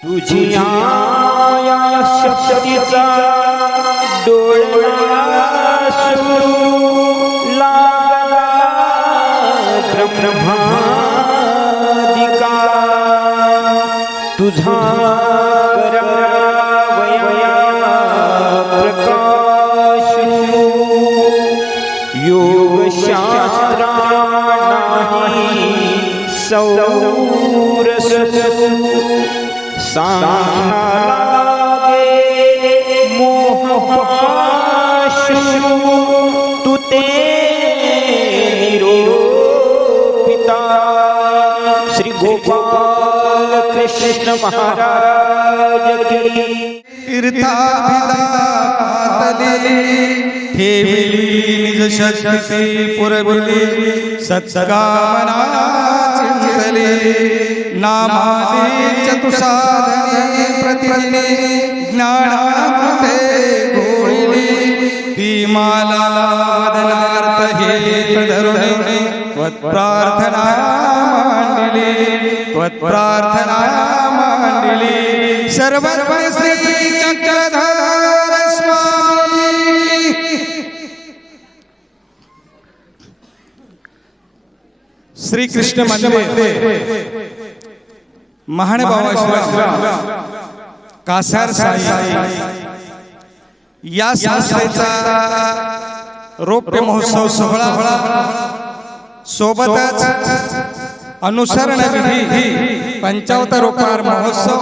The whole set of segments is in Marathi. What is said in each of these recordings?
तुझी या शक्तीचा डोळा सुरू लागला ब्रह्मादिका तुझा करावया प्रकाश योग शास्त्रा नाही सौरस सांगे मोहपाशु तू ते निरूपिता श्री गोपाल कृष्ण महाराज की तीर्थाभिलातले ठेविली निज शक्ती पुरविली सत्सकामना चिंतले नामादि चतुसाधने प्रतिदिने ज्ञानामृते घोळिली ती माला वदनार्थ हे धरुणे त्वत्प्रार्थना मांडली सर्वस्व श्री चक्रधर स्वामी श्री कृष्ण मंदिर महानुभावाश्रम कासार साई या संस्थेचा रौप्य महोत्सव सोहळा सोबतच अनुसरण विधी पंचावतारोपहार महोत्सव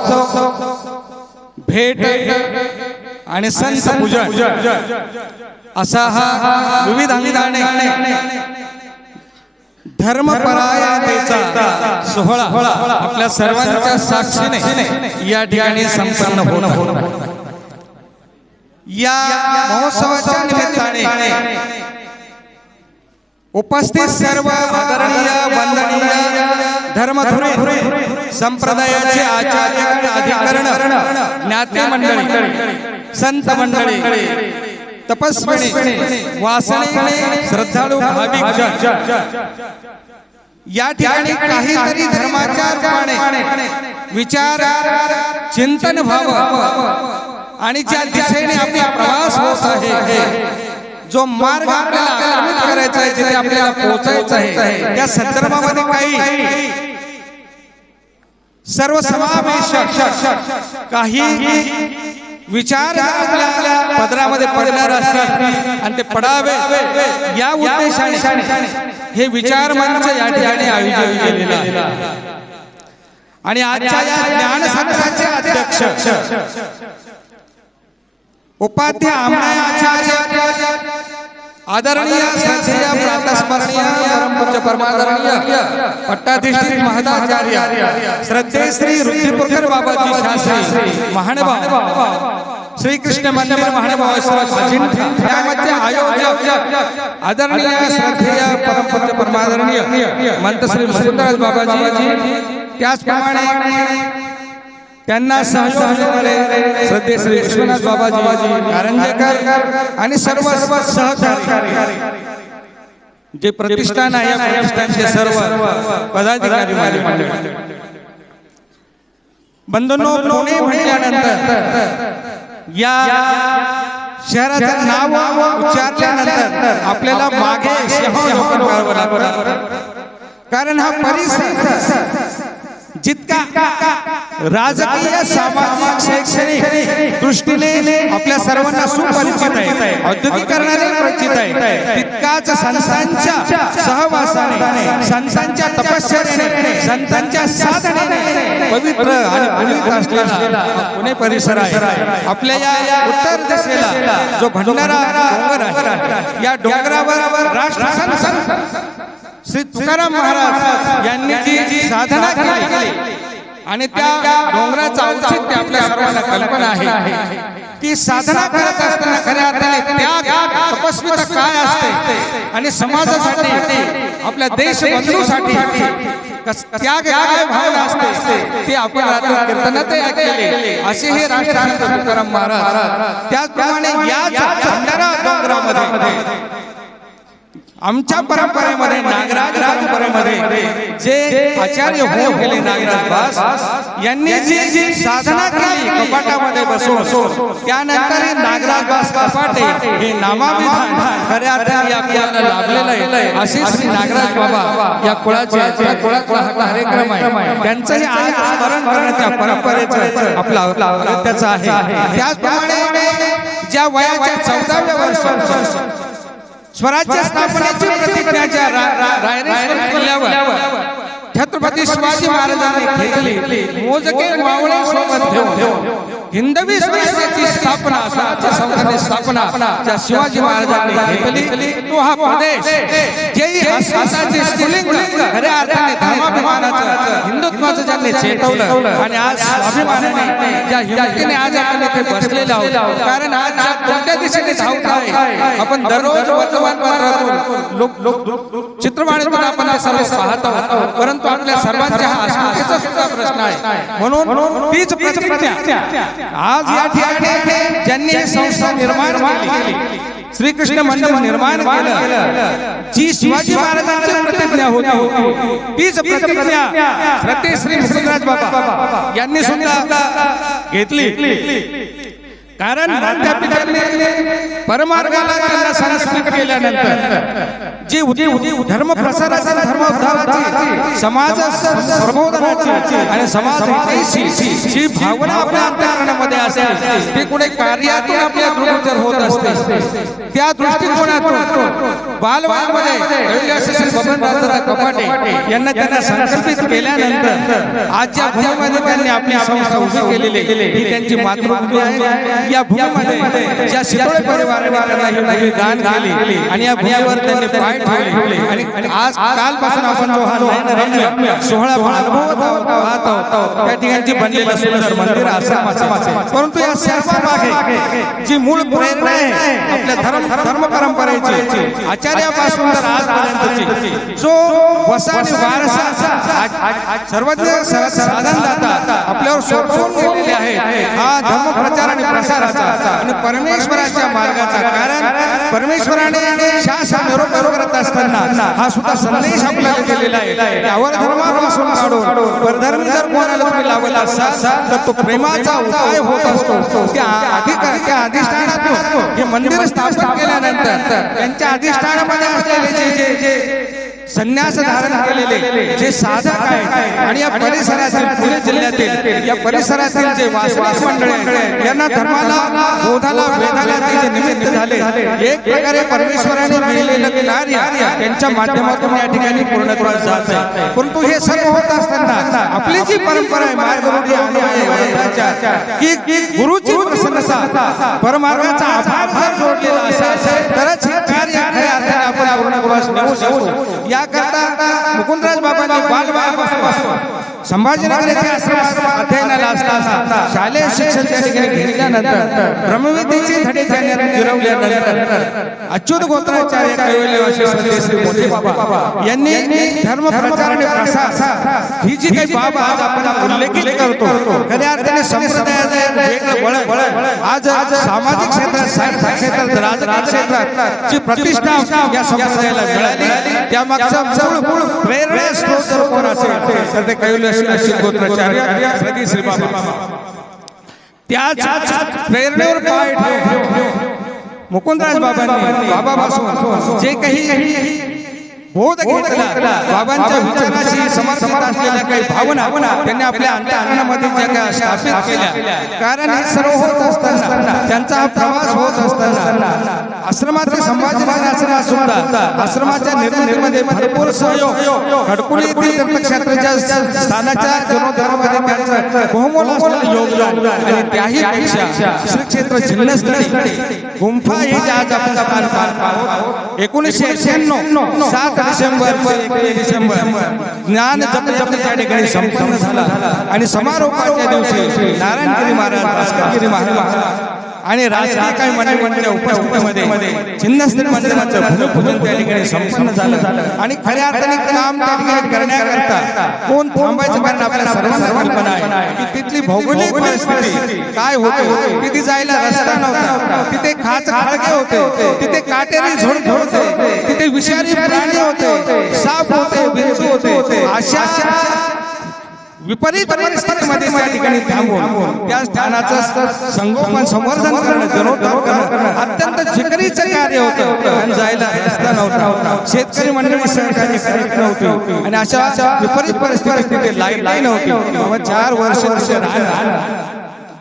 भेट आणि संत पूजन असा हा विविध अंगाने धर्मपरायणतेचा सोहळा आपल्या सर्वांच्या साक्षीने या ठिकाणी संपन्न होणार या महोत्सवाच्या निमित्ताने उपस्थित सर्व आदरणीय वंदनीय धर्मधुरे संप्रदायाचे आचार्य अधिकरण ज्ञाती मंडळी संत मंडळी तपस्विनी वासने श्रद्धाळू भाविक या ठिकाणी काहीतरी धर्माच्या रूपाने विचार चिंतन व्हावं आणि ज्या दिशेने आपला प्रवास होत आहे जो मार्ग आपल्याला अवलंबित करायचा आहे जिथे आपल्याला पोहोचायचं आहे त्या संदर्भामध्ये काही सर्वसमावेशक काही विचार आपल्या पदरामध्ये पडणार असतात आणि ते पडावे या उद्देशाने हे विचार मंच या ठिकाणी आयोजित केलेला आहे आणि आजच्या या ज्ञान सत्राचे अध्यक्ष उपाध्याय आमराय आचार्य आदरणीय श्रद्धेय प्रातस्मरणीय परमपूज्य परमादरणीय पट्टाधिष्ठित महदाचार्य श्रद्धेय श्री रुद्रपुरकर बाबाजी शास्त्री महानुभाव श्री कृष्ण मंदिर महानुभावाश्रम यामध्ये आयोजक आदरणीय श्रद्धेय परमपूज्य परमादरणीय मंत श्री मुकुंदराज बाबाजी त्याचप्रमाणे त्यांना सहयोग देणारे श्रद्धेय श्री विश्वनाथ बाबाजी कारंजेकर आणि सर्व सहकारी जे प्रतिष्ठान आहे या प्रतिष्ठानचे सर्व पदाधिकारी बंधूंनो पुणे म्हटल्यानंतर या शहराचं नाव उच्चारल्यानंतर आपल्याला मागे सिंहावलोकन करावं लागतं कारण हा परिसर जितका राजकीय सामाजिक शैक्षणिक दृष्टीने आपल्या सर्वांना सुपरिचित आहे औद्योगिकरणाने परिचित आहे तितकाच संतांच्या सहवासाने संतांच्या तपश्चर्याने संतांच्या साधनेने पवित्र आणि पुनीत असलेला पुणे परिसर आहे आपल्या या उत्तर दिशेला जो भंडारा डोंगर आहे या डोंगरावर राष्ट्रसंत श्री तुकाराम महाराज यांनी जी साधना केली आणि त्या डोंगराचं औचित्य आपल्या सर्वांना कल्पना आहे की साधना करत असताना खऱ्या अर्थाने त्याग तपस्विता काय असते आणि समाजासाठी आपल्या देशबंधूसाठी त्याग काय भावना असते ते आपण कीर्तनात ऐकले असे हे राष्ट्रसंत तुकाराम महाराज त्याचप्रमाणे या भंडारा डोंगरामध्ये आमच्या परंपरेमध्ये नागराज परंपरेमध्ये जे आचार्य होऊन गेले नागराज बास यांनी जी साधना केली कपाटामध्ये बसून त्यानंतर हे नागराज बास कपाटे हे नामाभिमान खऱ्या अर्थाने या कुळाला लाभलेलं आहे. असे श्री नागराज बाबा या कुळाचा हा कार्यक्रम आहे. त्यांचंही आज स्मरण करणं त्या परंपरेचं आपला त्याचं आहे. त्याचप्रमाणे ज्या वयाच्या 14व्या वर्षी स्वराज्य स्थापनेची प्रतिज्ञाच्या रायरेश्वर किल्ल्यावर छत्रपती शिवाजी महाराजांनी घेतली. मोजके मावळे सोबत घेऊन हिंदवी स्वराज्याची स्थापना स्वराज्य संघाची स्थापना ज्या शिवाजी महाराजांनी घेतली तो हा प्रदेश जेही हस्ताचे स्फुलिंग खऱ्या अर्थाने धर्माभिमानाचं हिंदुत्वाचं ज्यांनी चेतवलं आणि आज स्वाभिमानाने ज्या हिमतीने आज आपण इथे बसलेलो आहोत. कारण आज कोणत्या दिशेने धावत आहे आपण दररोज वर्तमानपत्रातून लोक चित्रवाणीतून आपण ते सर्व पाहत आहोत. परंतु आपल्या सर्वांच्या हा अस्मितेचा सुद्धा प्रश्न आहे. म्हणून तीच प्रतिज्ञा आज या ठिकाणी ज्यांनी ही संस्था निर्माण केली श्रीकृष्ण मंदिर निर्माण केलं जी शिवाजी महाराजांची प्रतिज्ञा होती तीच प्रतिज्ञा श्री श्री मुकुंदराज बाबा यांनी सुद्धा घेतली. कारण मातापित्यांनी परमार्गाला त्यांना संस्कृत केल्यानंतर जी धर्म प्रसाराची धर्म उद्धाराची समाज प्रबोधनाची आणि समाज हिताची जी भावना आपल्या अंतःकरणामध्ये असते ती कुठे कार्यातून आपल्या दृढतर होत असते. त्या दृष्टिकोनातून बालवयामध्ये बबनराजा कपाटे यांना त्यांना संकल्पित केल्यानंतर आज ज्या भूमीमध्ये त्यांनी आपली संस्था उभी केलेली ही त्यांची मातृभूमी आहे. या भूमीमध्ये ज्या शितोळे परिवाराला ही दान केली आणि या भूमीवर त्यांनी पाय ठेवले आणि आज कालपासून आपण जो हा नयनरम्य सोहळा पाहत आहोत त्या ठिकाणी बनलेलं सुंदर मंदिर आश्रमाचे. परंतु या सर्वांमागे जी मूळ प्रेरणा आहे आपल्या धर्म परंपरेची आचार्यापासून तर आजपर्यंतची जो वसाने वारसा सर्वज्ञ साधनदाता आपल्यावर सोडून गेलेले आहेत हा धर्म प्रचार आणि प्रसाराचा आणि परमेश्वराच्या मार्गाचा. कारण परमेश्वराने शासन निरोप करत असताना हा सुद्धा संदेश आपल्याला दिलेला आहे. त्यावर धर्मापासून काढून परधर्मी जर कोणाला तुम्ही लावला असाल तर तो प्रेमाचा उपाय होत असतो. त्या अधिष्ठानातून हे मंदिर स्थापन केल्यानंतर त्यांच्या अधिष्ठानामध्ये असलेले जे संन्यास धारण केलेले जे साधक आहेत आणि या परिसरातील पुणे जिल्ह्यातील या परिसरातील जे वासनिक मंडळी यांना धर्माला बोधाला वेदाला जे निमित्त झाले एक प्रकारे परमेश्वराने दिलेलं कार्य त्यांच्या माध्यमातून या ठिकाणी पूर्णत्वास जात आहे. परंतु हे सर्व होत असताना आपली जी परंपरा आहे मार्गरूढी की गुरुची प्रसन्नता परमार्गाचा आभार जोडलेला असेल तरच हे कार्य खऱ्या अर्थाने आपण पूर्णत्वास नेऊ शकतो. याकरता मुकुंदराज बाबांनी बालवयापासून संभाजीनगर येथे आश्रमात अध्ययनाला असताना शालेय शिक्षण त्या ठिकाणी घेतल्यानंतर ब्रह्मविद्येचे धडे त्यांनी गिरवल्यानंतर अच्युत गोत्राचार्य कैवल्यवासी श्री मोठे बाबा यांनी धर्म प्रचार आणि प्रसार ही जी काही बाब आज आपण उल्लेखित करतो खऱ्या अर्थाने संप्रदायाचं वेगळं वळण आज सामाजिक क्षेत्रात साहित्य क्षेत्रात राजकीय क्षेत्रात जी प्रतिष्ठा या संप्रदायाला मिळाली त्यामागचा मूळ प्रेरणा स्रोत जर कोण असेल तर ते कैवल्य गोत्राचार्य श्री बाबा त्याच प्रेरणेवर पाय ठेवून मुकुंदराज बाबांनी बाबापासून जे काही बोध घेतला बाबांच्या विचाराशी समर्पित असलेल्या काही भावना त्यांनी आपल्या अंतःकरणामध्ये ज्या काही स्थापित केल्या. कारण हे सर्व होत असताना त्यांचा हा प्रवास होत असताना आश्रमाचे संभाजीनगर आश्रमात सुद्धा आश्रमाच्या निर्मितीमध्ये भरपूर सहयोग खडकुली तीर्थक्षेत्राच्या स्थानाच्या जीर्णोद्धारामध्ये त्यांचं बहुमोल असलेलं योगदान आणि त्याही पेक्षा श्री क्षेत्र जिल्ह्यास्तरी गुंफा ही जी आज आपण पाहत आहोत 1991 7 डिसेंबर ज्ञान जप त्या ठिकाणी संपन्न झाला आणि समारोपाच्या दिवशी नारायणगिरी महाराज आणि राजकीय काही मंडळींच्या उपस्थितीमध्ये चिन्नस्थिर मंदिराचं भूमिपूजन त्या ठिकाणी संपन्न झालं. आणि खऱ्या अर्थाने काम त्या ठिकाणी करण्याकरता कोण थांबायचं कारण आपल्याला सर्वांना कल्पना आहे की तिथली भौगोलिक परिस्थिती काय होती. तिथे जायला रस्ता नव्हता, तिथे खाच खळगे होते, तिथे काटेरी झुडपे होते, तिथे काही विषारी प्राणी होते, साप होते, विंचू होते. अशा विपरीत परिस्थितीमध्ये त्या ठिकाणी थांबून त्या स्थानाचं संगोपन संवर्धन करणं, जीर्णोद्धार करणं अत्यंत जिकरीचं कार्य होतं. आणि जायला रस्ता नव्हता, शेतकरी मंडळी सहकार्य करत नव्हती आणि अशा विपरीत परिस्थितीत लाईट नव्हती. 4 वर्ष राहणार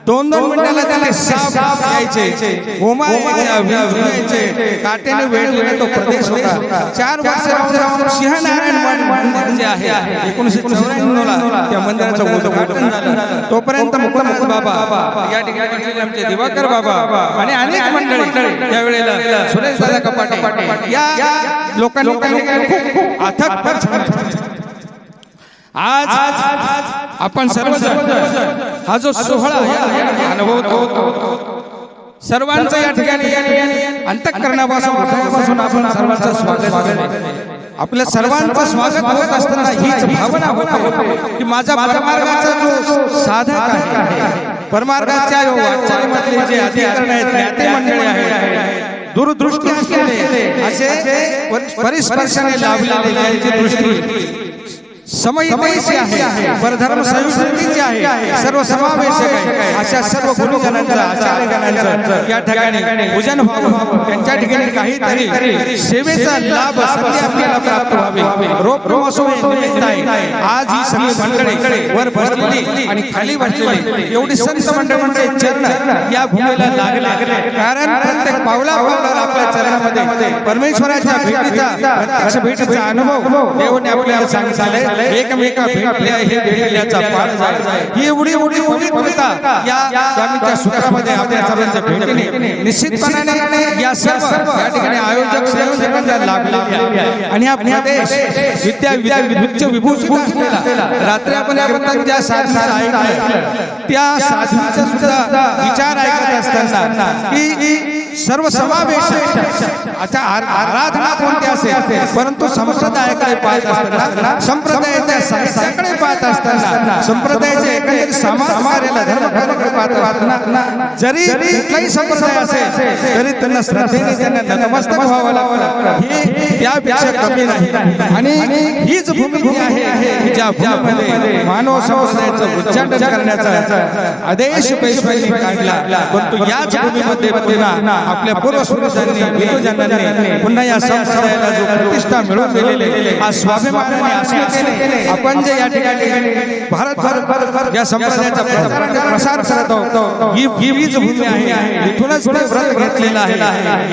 2-2 मिनिटाला त्याला साप यायचे, गोमा यायचे, काटेने वेढलेला तो प्रदेश होता. 4 वर्ष सिंहनारायण मंदिर जे आहे 1994 ला त्या मंदिराचं उद्घाटन झालं. तोपर्यंत मुक्त बाबा या ठिकाणी आमचे दिवाकर बाबा आणि अनेक मंडळी त्यावेळेला सुरेश दादा कपाटे या लोकांनी खूप अथक परिश्रम. आज आपण सर्वजण हा जो सोहळा अनुभवतो, सर्वांचं या ठिकाणी अंतःकरणापासून आपण सर्वांचं स्वागत. आपल्या सर्वांचं स्वागत होत असताना हीच भावना होती की माझा परमार्गाचा जो साधक आहे, परमार्गाच्या वाटचालीमधले जे अधिकरण आहेत, ज्ञाते मंडळी आहेत, दूरदृष्टी असलेले असे परिस्पर्शाने लाभलेले ज्यांची दृष्टी समयीची आहे, परधर्म संस्कृतीची आहे, सर्व समावेशक आहे, अशा सर्व गुरुजनांचं, आचार्यगणांचं या ठिकाणी पूजन व्हावं. त्यांच्या ठिकाणी काहीतरी सेवेचा लाभ आपल्याला प्राप्त व्हावे. आज ही सगळी मंडळी वर बसलेली आणि खाली बसलेली एवढी संत मंडळींचे चरण या भूमीला लागले. कारण प्रत्येक पावलावर आपल्या चरणामध्ये परमेश्वराच्या भेटीचा अनुभव देवाने आपल्याला सांगितले. एकमेका भेटल्या हे भेटल्याचा पाठ झाला. ही एवढी पवित्रता या स्वामीच्या सूत्रामध्ये आपल्या सर्वांच्या भेटीने निश्चितपणाने या सर्व या ठिकाणी आयोजक संयोजकांना लाभले. आणि हा प्रदेश विद्या विभूषित असलेला. रात्री आपण ज्या साधना ऐकल्या त्या साधनाचा सुद्धा विचार ऐकत असताना की सर्व समावेश आता आराधना कोणती असेल, परंतु संप्रदायाकडे पाहत असताना, संप्रदायाच्या साहित्याकडे पाहत असताना, संप्रदायाच्या एकंदरीत समाज कार्याला धर्माकडे पाहत असताना जरी कुठलाही संप्रदाय असेल तरी त्यांना श्रद्धेने त्यांना नतमस्तक व्हावं लागतं. हे त्यापेक्षा कमी नाही. आणि हीच भूमी जी आहे ज्या भूमीमध्ये मानव संप्रदायाचं उच्चाटन करण्याचा आदेश पेशवाईने काढला, परंतु याच भूमीमध्ये पुन्हा आपल्या पूर्वजनांनी पुन्हा या संप्रदायाला जो प्रतिष्ठा मिळवून दिलेले हा स्वाभिमानाने अस्मितेने आपण जे या ठिकाणी भारतभर या संप्रदायाचा प्रसार करत आहोत, ही हीच भूमी आहे. इथूनच व्रत घेतलेला आहे.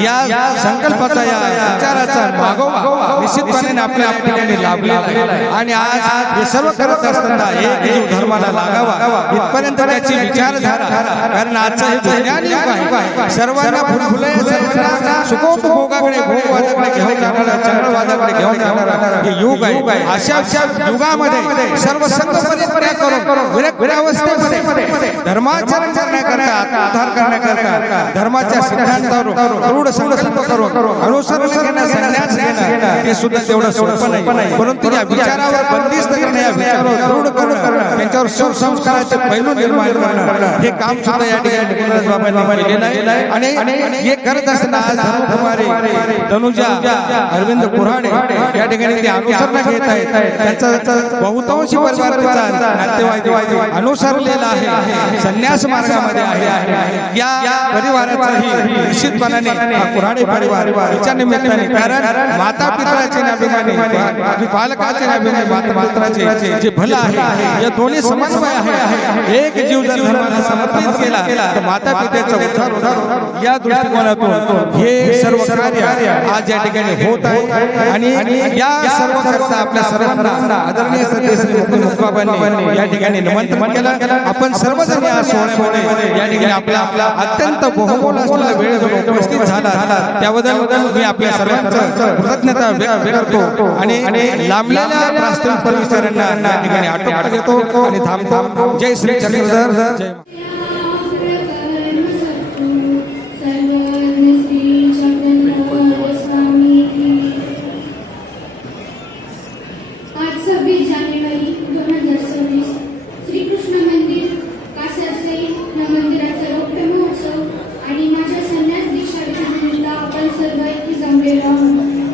या संकल्पाचा या विचाराचा मागोवा निश्चितपणे आपल्या ठिकाणी लाभलेला आहे. आणि आज हे सर्व करत असताना एक जीव धर्माला लागावा इथपर्यंत त्याची विचारधारा. कारण आजचा हे विज्ञान युग आहे. सर्वांना सर्वांना सुखोपभोगाकडे भोगवादाकडे घेऊन जाणारा, चक्रवादाकडे घेऊन जाणारा हे युग आहे. अशा युगामध्ये सर्व संघ परित्याग करून विरक्तावस्थेमध्ये धर्माचरण करण्याकरता, आत्मोद्धार करण्याकरता धर्माच्या सिद्धांतावर दृढ संकल्प करून अनुसरण करण्यास संन्यास घेणं हे सुद्धा तेवढं सोपं नाही. परंतु या विचारावर बंदिस्त करणं, या विचारावर दृढ करणं, त्यांच्यावर संस्काराचे पैलू निर्माण करणं हे काम सुद्धा या ठिकाणी बाबांनी केलेलं आहे. आणि हे करत असताना आज धर्मकुमारी तनुजा अरविंद कुऱ्हाडे या ठिकाणी ते अनुसरण घेत आहेत. त्यांचा बहुतांशी परिवार नातेवाईक अनुसरलेला आहे, संन्यास मार्गामध्ये आहे. या परिवाराचाही निश्चितपणाने हा कुऱ्हाडे परिवार याच्या निमित्ताने, कारण माता पितराचे अभिमानी, पालकाचे अभिमानी, माता पितराचे जे भलं आहे या दोन्ही समन्वय आहे. एक जीव जर धर्माला समर्पित केला तर माता पित्याचा उद्धार या दृष्टिकोनातून हे सर्व कार्य आज या ठिकाणी होत आहे. आणि या सर्व करता आपल्या सर्वांना आदरणीय श्री मुक्ताबाईंनी या ठिकाणी निमंत्रण केलं. आपण सर्वजण या सोहळ्यामध्ये या ठिकाणी आपला अत्यंत बहुमोल असलेला वेळ उपस्थित झाला त्याबद्दल मी आपल्या सर्वांचं कृतज्ञता व्यक्त करतो. आणि लांबलेल्या प्रास्ताविक परिसरांना या ठिकाणी आटोपाट घेतो आणि थांबतो. जय श्री चक्रधर. जय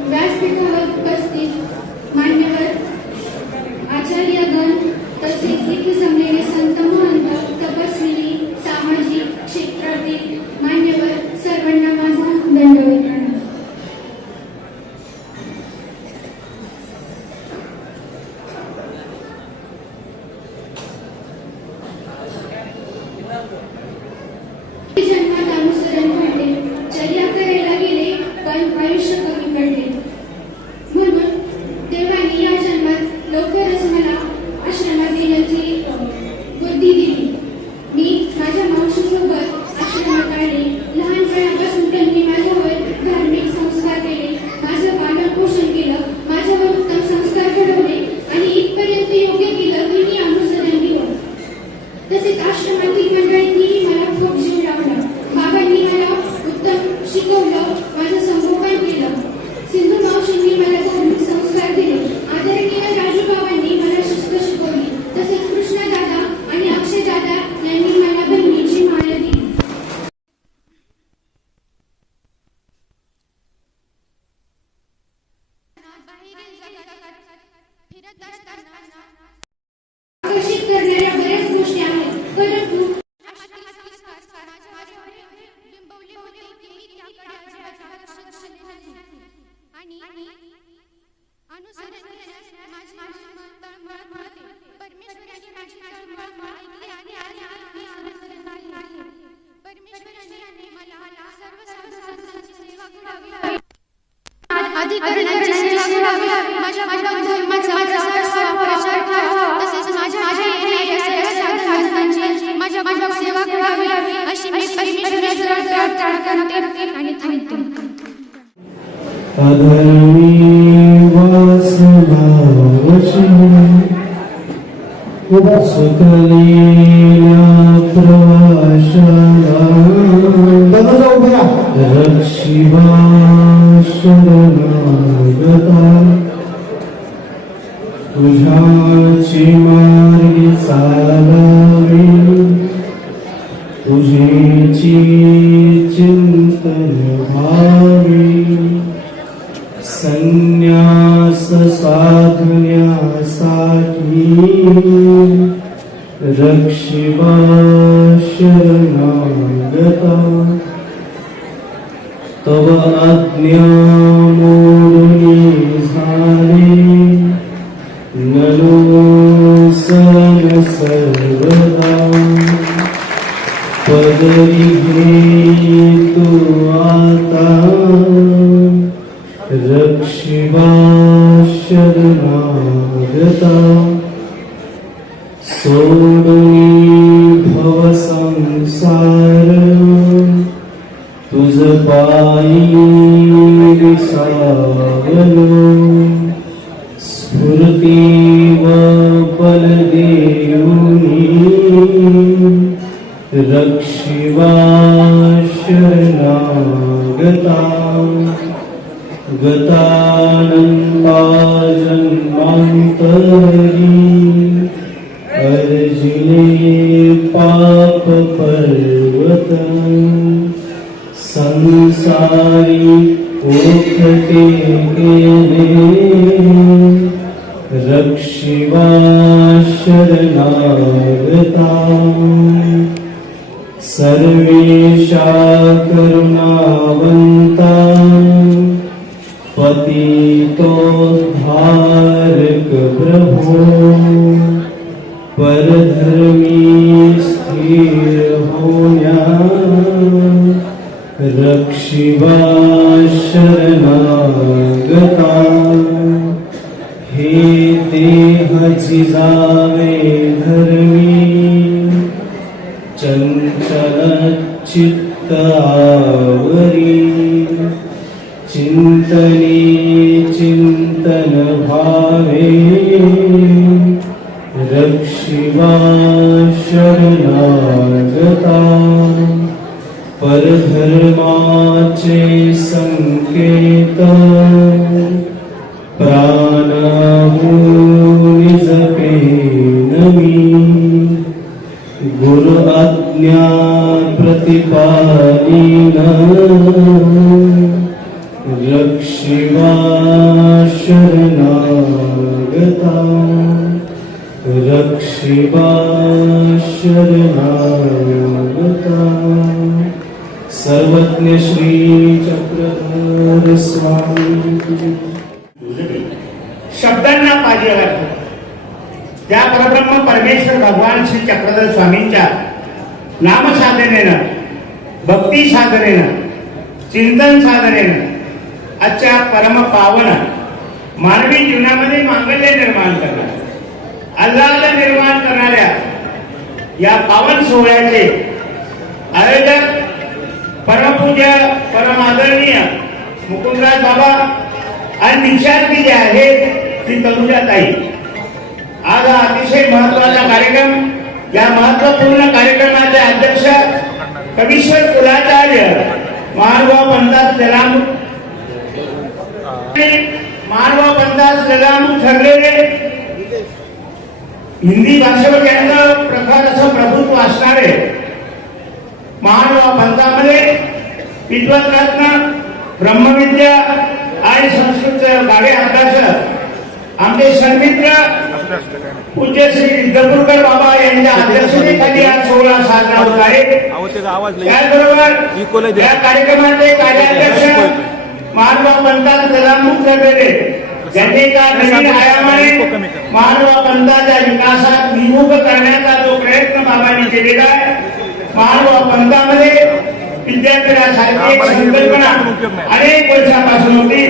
व्यासपीठावर आयुष्य कमी पडले. म्हणून देवाने या जन्मात लवकरच मला आश्रमात येण्याची बुद्धी दिली. मी माझ्या मावशीसोबत आश्रमात आले. लहानपणापासून त्यांनी माझ्यावर धार्मिक संस्कार केले, माझं पालन पोषण केलं, माझ्यावर उत्तम संस्कार घडवले आणि इथपर्यंत योग्य केलं की मी अनुसरण केलं. तसेच आश्रमातील मंडळींनीही मला खूप जीव लावला. बाबांनी मला उत्तम शिकवलं, माझं संगोपन केलं. सिंधू मावशींनी मला धार्मिक संस्कार दिले. आदरणीय राजू बाबांनी मला शिस्त शिकवली. तसेच कृष्णा दादा आणि अक्षय दादा यांनी मला बहिणीची माया दिली. आकर्षित करणाऱ्या बऱ्याच गोष्टी आहेत, परंतु अधिकाऱ्यांची सेवा करावी, माझ्या धर्माचा प्रचार करावा, तसेच माझ्या येणाऱ्या सर्व साधकांची माझ्या सेवा करावी, अशी मी परमेश्वराला प्रार्थना करते आणि थांबते. अधर्मी वासना सुखलीला प्रवाशाला रक्षिवा शरणागता तुझ्याची मार्गी चालावे, तुझेची चिंतन भावे, संन्यास साधण्यासाठी रक्षिवा शरणागता. तव आज्ञा मोडून झाले ननुसन सर्वदा, पदरी घे तू आता रक्षिवा शरणागता. सोडून भव संसार तुझ पायी विसावलो, स्फूर्ती व बल देऊनी रक्षिवा शरणागता. गतानंता जन्मांतरी अर्जुने पाप पर्वत, संसारी ओखटे केले रक्षिवा शरणागता. सर्वेशा करुणावंता पतितोद्धारक प्रभो, परधर्मी स्थिर होण्या रक्षिवा शरणागता. हे देह जिजावे धर्मी, चंचल चित्त आवरी, चिंतनी चिंतन भावे रक्षिवा शरणागता. परधर्माचे संकेत प्राणहूनि जपेन मी, गुरु आज्ञा प्रतिपालीन रक्षिवा शरणागता. रक्षिवा शरणागता. सर्वज्ञ श्री चक्रधर स्वामी. शब्दांना पाहिजे लागतो त्या परब्रह्म परमेश्वर भगवान श्री चक्रधर स्वामींच्या नामसाधनेनं, भक्ती साधनेनं, चिंतन साधनेनं आजच्या परम पावन मानवी जीवनामध्ये मांगल्य निर्माण करणाऱ्या, आल्हाद निर्माण करणाऱ्या या पावन सोहळ्याचे आयोजक परमपूज्य परम आदरणीय मुकुंदराज बाबा आणि दीक्षार्थी जे आहेत ती तनुजाताई. आज हा अतिशय महत्वाचा कार्यक्रम, या महत्वपूर्ण कार्यक्रमाचे अध्यक्ष कवीश्वर कुलाचार्य महानुभाव पंतास ललामू ठरलेले हिंदी भाषेवर त्यांचं प्रखर असं प्रभुत्व असणारे महानुभाव पंथामध्ये विद्वत रत्न, ब्रह्मविद्या आणि संस्कृत गाडे अभ्यासक आमचे सन्मित्र पूज्य श्री विद्यापूरकर बाबा यांच्या अध्यक्षतेखाली हा सोहळा साजरा होत आहे. त्याचबरोबर या कार्यक्रमाचे कार्याध्यक्ष महानुभाव पंथात सलामून ठरलेले, ज्यांनी एका नवीन आयामाने महानुभाव पंथाच्या विकासात विमुख करण्याचा जो प्रयत्न बाबांनी केलेला आहे, महानुभाव पंथामध्ये विद्यापीठासारखी एक संकल्पना अनेक वर्षापासून होती,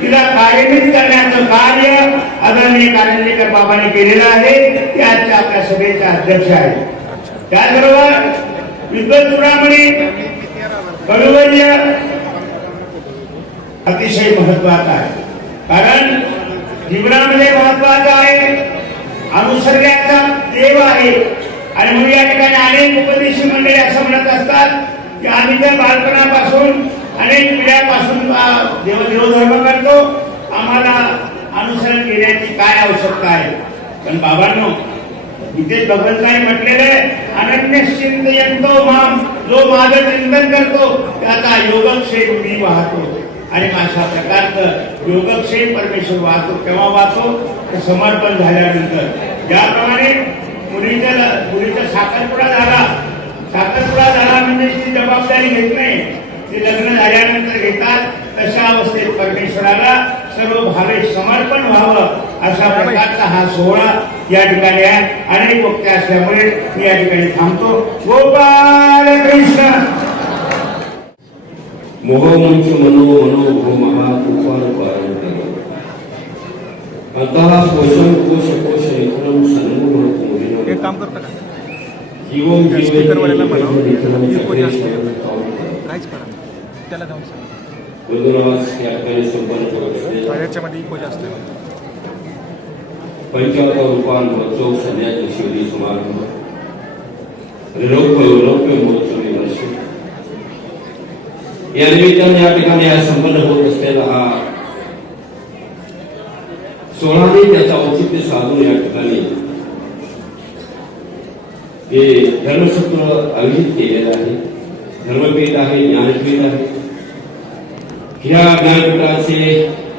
तिला कार्यान्वित करण्याचं कार्य आदरणीय कारंजेकर बाबांनी केलेलं आहे. ते आजच्या आपल्या सभेचे अध्यक्ष आहेत. त्याचबरोबर विद्वत चूडामणी कळवय अतिशय महत्वाचा आहे, कारण जीवनामध्ये महत्वाचा आहे, अनुसर्गाचा देव आहे. आणि म्हणून या ठिकाणी अनेक उपदेशी मंडळी असं म्हणत असतात की आम्ही तर बालपणापासून अनेक पिढ्यापासून देवधर्म करतो, आम्हाला अनुसरण केल्याची काय आवश्यकता आहे. पण बाबांनो, इथे भगवंताने म्हटलेलं आहे, अनन्य चिंतयंतो माम, जो माझं चिंतन करतो त्याचा योगक्षेम मी वाहतो. आणि अशा प्रकारचं योगक्षेम परमेश्वर वाहतो. केव्हा वाहतो? तर समर्पण झाल्यानंतर. ज्याप्रमाणे मुलीचा साखरपुडा झाला म्हणजे ती जबाबदारी घेत नाही, ती लग्न झाल्यानंतर घेतात. तशा अवस्थेत परमेश्वराला सर्व भावे समर्पण व्हावं अशा प्रकारचा हा सोहळा या ठिकाणी आहे. अनेक वक्ते असल्यामुळे मी या ठिकाणी थांबतो. गोपाल कृष्ण. मोहमंच मनो मनो महाकुपार अंतः पोषण कोश कोश निखरम सन्मुख एक काम करता का जीवन स्पीकरवाल्याला जीवन काहीच करा त्याला जाऊन सांग. गुरुराज या ठिकाणी संपन्न करत असलेला याच्यामध्ये इको जास्त आहे. पंचावता रूपान महोत्सव संध्याच्या शिवली समारंभ रौप्य महोत्सवी वर्ष या निमित्ताने या ठिकाणी आज संपन्न होत असलेला हा सोहळाने त्याचा औचित्य साधून या ठिकाणी हे धर्मसत्र आयोजित केलेलं आहे. धर्मपीठ आहे, ज्ञानपीठ आहे. ह्या ज्ञानपीठाचे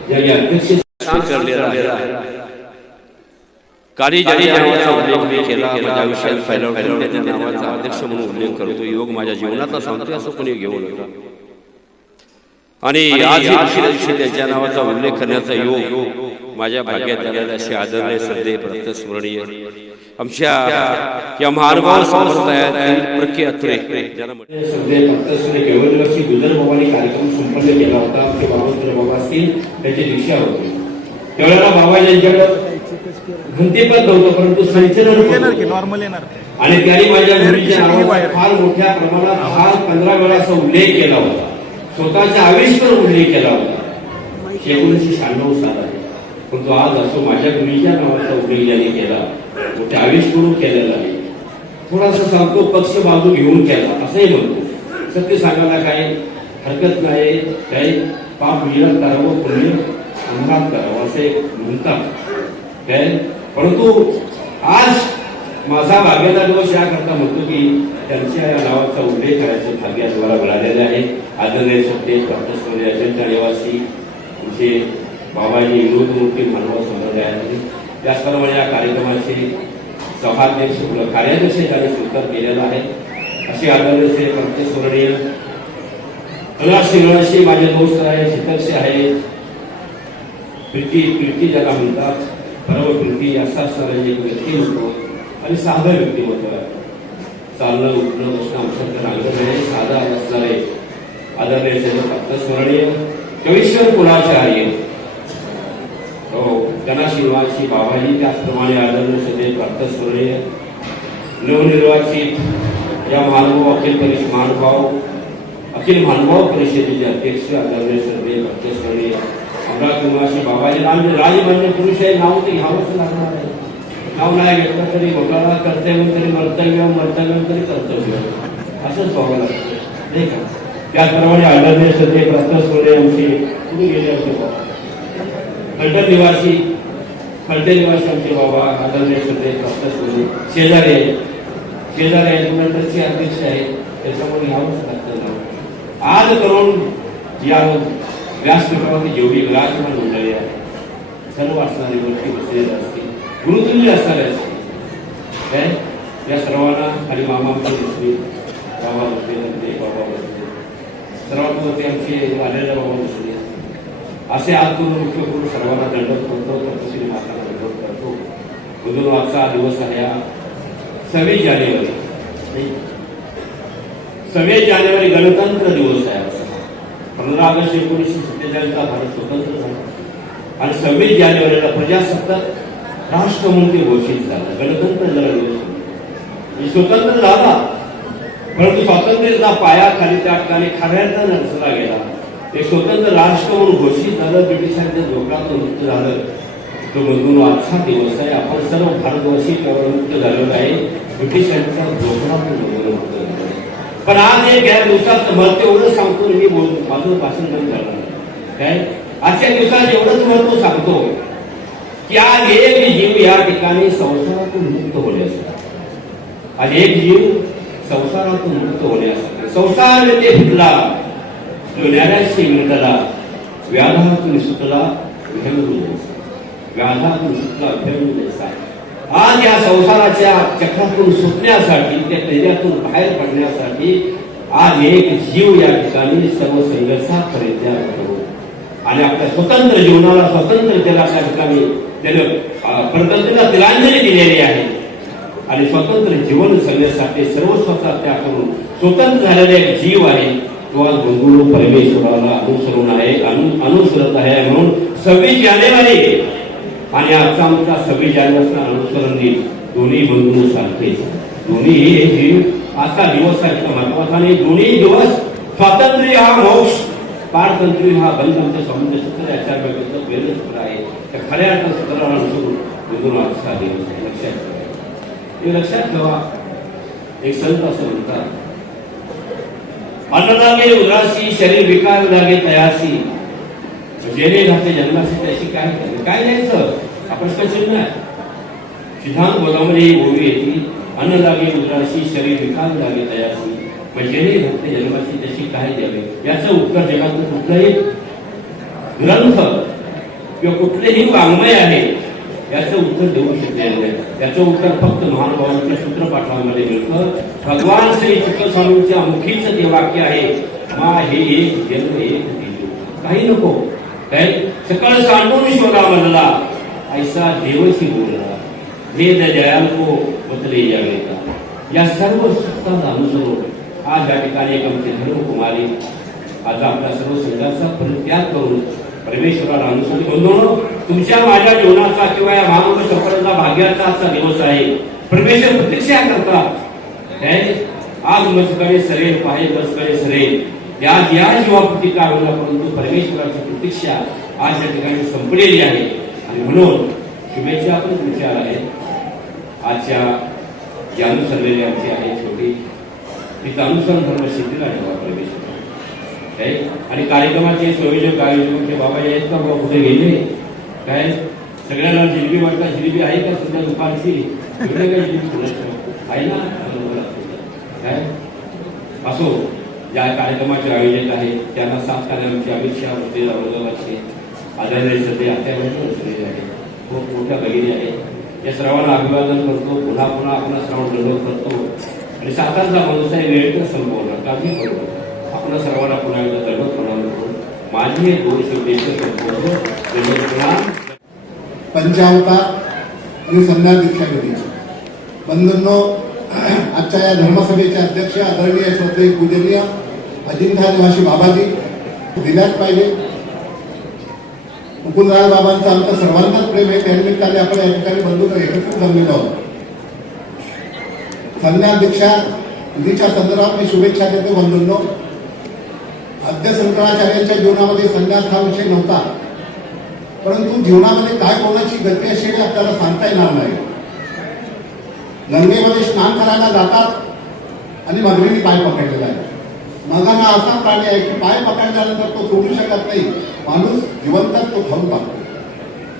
ज्याने अध्यक्ष ठरलेला आहे, काली ज्याने नावाचा उल्लेख मी केला, माझ्या आयुष्यात फैलावून त्याच्या नावाचा अध्यक्ष म्हणून उल्लेख करतो. योग माझ्या जीवनातला सांगतो असं कोणी घेऊ नका. आणि आज दिवशी त्यांच्या नावाचा उल्लेख करण्याचा योग माझ्या भाग्यात आलेला असे आदरणीय श्रद्धेय प्रत्यस्मरणीय आमच्या या महानुभाव संप्रदायातील प्रख्य अत्रे ज्यांना श्रद्धेय प्रत्यस्मरणीय गेल्या वर्षी गुजर बाबांनी कार्यक्रम संपन्न केला होता. आमचे बाबा असतील त्याची दिशा होती. त्यावेळेला बाबा यांच्याकडे घंटेपद नव्हतं, परंतु संचलन नॉर्मल येणार. आणि त्यांनी माझ्या मुलीच्या नावाचा फार मोठ्या प्रमाणात 10-15 वेळा असा उल्लेख केला होता. स्वतःचा आविष्कार उल्लेख केला होता. 1996 साल आहे, पण तो आज असो माझ्या मुलीच्या नावाचा उल्लेख ज्यांनी केला, मोठ्या आविष्कार केलेला आहे. थोडासा सांगतो पक्ष बाजू घेऊन केला असंही म्हणतो. सत्य सांगायला काही हरकत नाही. काही पाप विरत करावं, पुण्य अंगात करावं असे म्हणतात काय. परंतु आज माझा भाग्याचा दिवस याकरता म्हणतो की त्यांच्या या नावाचा उल्लेख करायचं भाग्य तुम्हाला मिळालेले आहे. आदरणीय सत्य प्रत्यस्मरणीय अजंठा निवासी तुमचे बाबाजी विनोदमूर्ती मानव संप्रदायाचे, त्याचप्रमाणे या कार्यक्रमाचे सभाध्यक्ष कार्याध्यक्ष त्यांनी स्वीकार केलेला आहे. असे आदरणीय प्रत्यस्मरणीय कलाश्री माझे दोस्त आहे, शिक्षक आहेत, प्रीती ज्याला म्हणतात, परम प्रीती असा असणारे एक व्यक्ती होतो आणि साधं व्यक्तिमत्व आहे. चालणं उठणं बसणं आमच्याकडे रांगण आहे, साधा असणारे आदरणीय प्रत्यस्मरणीय कवीश्वर कुलाचार्य त्यांना श्रीनिवासी बाबाजी, त्याचप्रमाणे आदरणीय सदैव प्राप्तस्मरणीय नवनिर्वाचित या महानुभाव अखिल महानुभाव परिषदेचे अध्यक्ष आदरणीय सदैव प्राप्तस्मरणीय अमरावती निवासी बाबाजी राजमान्य पुरुष आहे. नाव ते घ्यावंच लागणार आहे. नाव नाही घेतलं तरी घोटाळा कर्तव्य तरी कर्तव्य तरी कर्तव्य असंच व्हावं लागतं नाही का. त्याचप्रमाणे आदरणीय सदैव प्राप्तस्मरणीय आमचे कुठे गेले होते फलटण निवासी आमचे बाबा आदरणीय सदैव प्राप्तस्मरणीय शेजारी नंतरचे अध्यक्ष आहे. त्याच्यामुळे घ्यावंच लागतं नाव. आज करून या व्यासपीठावरती जेवढी विराजमान मंडळी आहे सर्व असणारी वरती बसलेले असतील, गुरुतुल्य असणारे असतील काय या सर्वांना आणि मामा बसले, बाबा बसले, बाबा बसले, सर्वात वरती आमचे आलेले बाबा बसले, असे आज करून मुख्य करून सर्वांना दंडवत करतो. तपश्री मातांना दंडवत करतो. म्हणून आजचा दिवस आहे 26 जानेवारी गणतंत्र दिवस आहे. 15 ऑगस्ट 1947 भारत स्वतंत्र झाला आणि 26 जानेवारीला प्रजासत्ताक राष्ट्र म्हणून ते घोषित झालं. गणतंत्र झाला दिवस स्वतंत्र झाला, परंतु स्वातंत्र्याचा पाया खाली त्या ठिकाणी खऱ्यानं रचला गेला. ते स्वतंत्र राष्ट्र म्हणून घोषित झालं. ब्रिटिशांच्या जोखडातून मुक्त झालं. तो म्हणून आजचा दिवस आहे. आपण सर्व भारतवासी केवळ मुक्त झालेलो आहे, ब्रिटिशांच्या जोखडातून मुक्त झालो. पण आज एक या दिवसाचं महत्व एवढं सांगतो, मी बोलतो माझं भाषण बंद करणार काय. आजच्या दिवसात एवढंच महत्व सांगतो की आज एक जीव या ठिकाणी संसारातून मुक्त होण्यासाठी, आज एक जीव संसारातून मुक्त होण्यासाठी संसार ते फुटला लोण्याशी मिळतला व्याधातून सुटला व्याधातून सुटला भेळून. आज या संसाराच्या चक्रातून सुटण्यासाठी, त्या तेजातून बाहेर पडण्यासाठी आज एक जीव या ठिकाणी सर्व संघर्षात परित्याग करतो आणि आपल्या स्वतंत्र जीवनाला स्वतंत्रतेला त्या ठिकाणी त्यानं प्रतंत्रला तिलांजली दिलेली आहे आणि स्वतंत्र जीवन जगण्यासाठी सर्वस्वाचा त्याग करून स्वतंत्र झालेला एक जीव आहे. तो आज बंधू परमेश्वराला अनुसरून आहे, अनुसरत आहे. म्हणून 26 जानेवारी आणि आजचा आमचा 26 जानेवारीचा अनुसरण दिन दोन्ही बंधू सारखे, दोन्ही हे जीव आजचा दिवस आहे महत्वाचा. आणि दोन्ही दिवस स्वातंत्र्य हा मोक्ष, पारतंत्र्य हा बंध, आमच्या स्वातंत्र्य सूत्र याच्या वेगळं सूत्र आहे. त्या खऱ्या अर्थात सूत्राला अनुसरून बंधू आजचा दिवस आहे. लक्षात ठेवा. एक संत असं म्हणतात, अन्न लागे उदासी शरीर विकार लागे तयासी, जेणे घातले जन्मासी त्याशी काय द्यायचं हा प्रश्न चिन्ह आहे. सिद्धांत बोधामध्ये बोलवी येते, अन्न लागे उदासी शरीर विकार लागे तयासी, मग जेणे घातले जन्मासी त्याशी काय द्यावे. याचं उत्तर जगात कुठलंही ग्रंथ किंवा कुठलेही वाङ्मय आहे याचं उत्तर देऊ शकलेलं नाही. याचं उत्तर फक्त महानुभावांच्या सूत्रपाठामध्ये मिळतं. भगवान श्री चित्तस्वामींच्या मुखीच ते वाक्य आहे, मा हे एक जन्म एक दिलो, काही नको काय सकळ सांडून शोधा म्हणला, ऐसा देवशी बोलला, वेद दयाल को बतले जावे का. या सर्व सूत्रांना अनुसरून आज या ठिकाणी एक आमचे धर्मकुमारी आज आपल्या सर्व संघाचा परित्याग करून परमेश्वराला अनुसरून बंधूंनो, तुमच्या माझ्या जीवनाचा किंवा या महामंत्र सफळता भाग्याचा आजचा दिवस आहे. परमेश्वर प्रतीक्षा करतात. आज मजकडे सरेल पाहे बसकडे सरेल, या जीवापुरती काय होणार, परंतु परमेश्वराची प्रतीक्षा आज या ठिकाणी संपलेली आहे. आणि म्हणून शुभेच्छा पण तुमच्या आहेत. आजच्या या अनुसरलेली आमची आहे छोटी तिचं अनुसरण धर्म शिकलेला ठेवा परमेश्वर. आणि कार्यक्रमाचे संयोजक आयोजक बाबा आहेत का बाबा कुठे गेले काय. सगळ्यांना जिलेबी वाटतात. जिलेबी आहे का सध्या दुपारची काय जिलेबी आहे ना काय. असो, ज्या कार्यक्रमाचे आयोजक आहेत त्यांना 7 कार्यक्रमाची अपेक्षा होते. औरंगाबादचे आदरणीय सध्या बसलेले आहे, खूप मोठ्या भगिनी आहे. या सर्वांना अभिवादन करतो. पुन्हा पुन्हा आपण श्रावण दंडवत करतो. आणि सातारचा माणूस आहे, वेळ तर संपवणार काही बरोबर. आपण सर्वांना पुन्हा एकदा दंडवत प्रणाम करून माझी हे 2 शब्द संपवतो. पंचावतार आणि संध्या दीक्षा विधी. बंधूंनो, आजच्या या धर्मसभेचे अध्यक्ष आदरणीय श्रद्धेय पूजनीय अजिंठा निवासी बाबाजी दिल्याच पाहिजे. मुकुंदराज बाबांचं आमचं सर्वांचंच प्रेम आहे. त्यानिमित्ताने आपण या ठिकाणी बंधू एकत्रित जमलेलो आहोत. संन्यास दीक्षा विधीच्या संदर्भात मी शुभेच्छा देतो बंधूंनो. आद्य शंकराचार्यांच्या जीवनामध्ये संन्यास हा विषय नव्हता, परंतु जीवनामध्ये काय कोणाची गती असेल आपल्याला सांगता येणार नाही. गंगेमध्ये स्नान करायला जातात आणि मगरीने पाय पकडलेला आहे. मगर हा असा प्राणी आहे की पाय पकडल्यानंतर तो सोडू शकत नाही. माणूस जिवंत तो खाऊन टाकतो.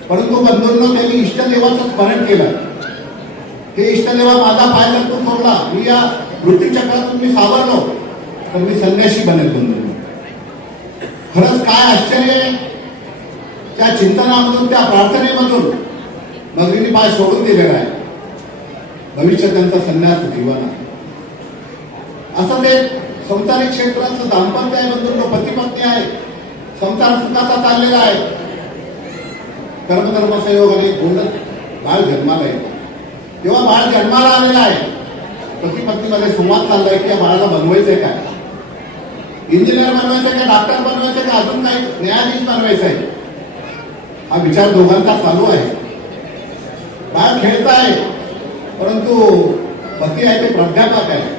परंतु बंधूंनो त्यांनी इष्टदेवाचं स्मरण केलं. हे इष्टदेवा माझा पाय जर तू सोडला, मी या मृत्यूचक्रातून मी सावरलो तर मी संन्यासी बनेल. बंधूंनो खरंच काय आश्चर्य आहे. त्या चिंतनामधून त्या प्रार्थनेमधून मगरीने पाय सोडून दिलेला आहे. भविष्य त्यांचा संन्यास जीवन आहे. असं ते संसारिक क्षेत्राचं दाम्पत्य आहे. बंधूंनो पती पत्नी आहे. संसार सुखाचा चाललेला आहे. कर्मधर्म संयोगाने गोंधळ बाळ जन्माला येतो. तेव्हा बाळ जन्माला आलेला आहे. पती पत्नीमध्ये संवाद चाललाय की या बाळाला बनवायचंय काय, इंजिनियर बनवायचं काय, डॉक्टर बनवायचं काय, अजून काही न्यायाधीश बनवायचं आहे. हा विचार दोघांचा चालू आहे. बाळ खेळत आहे, परंतु पती आहे ते प्राध्यापक आहे.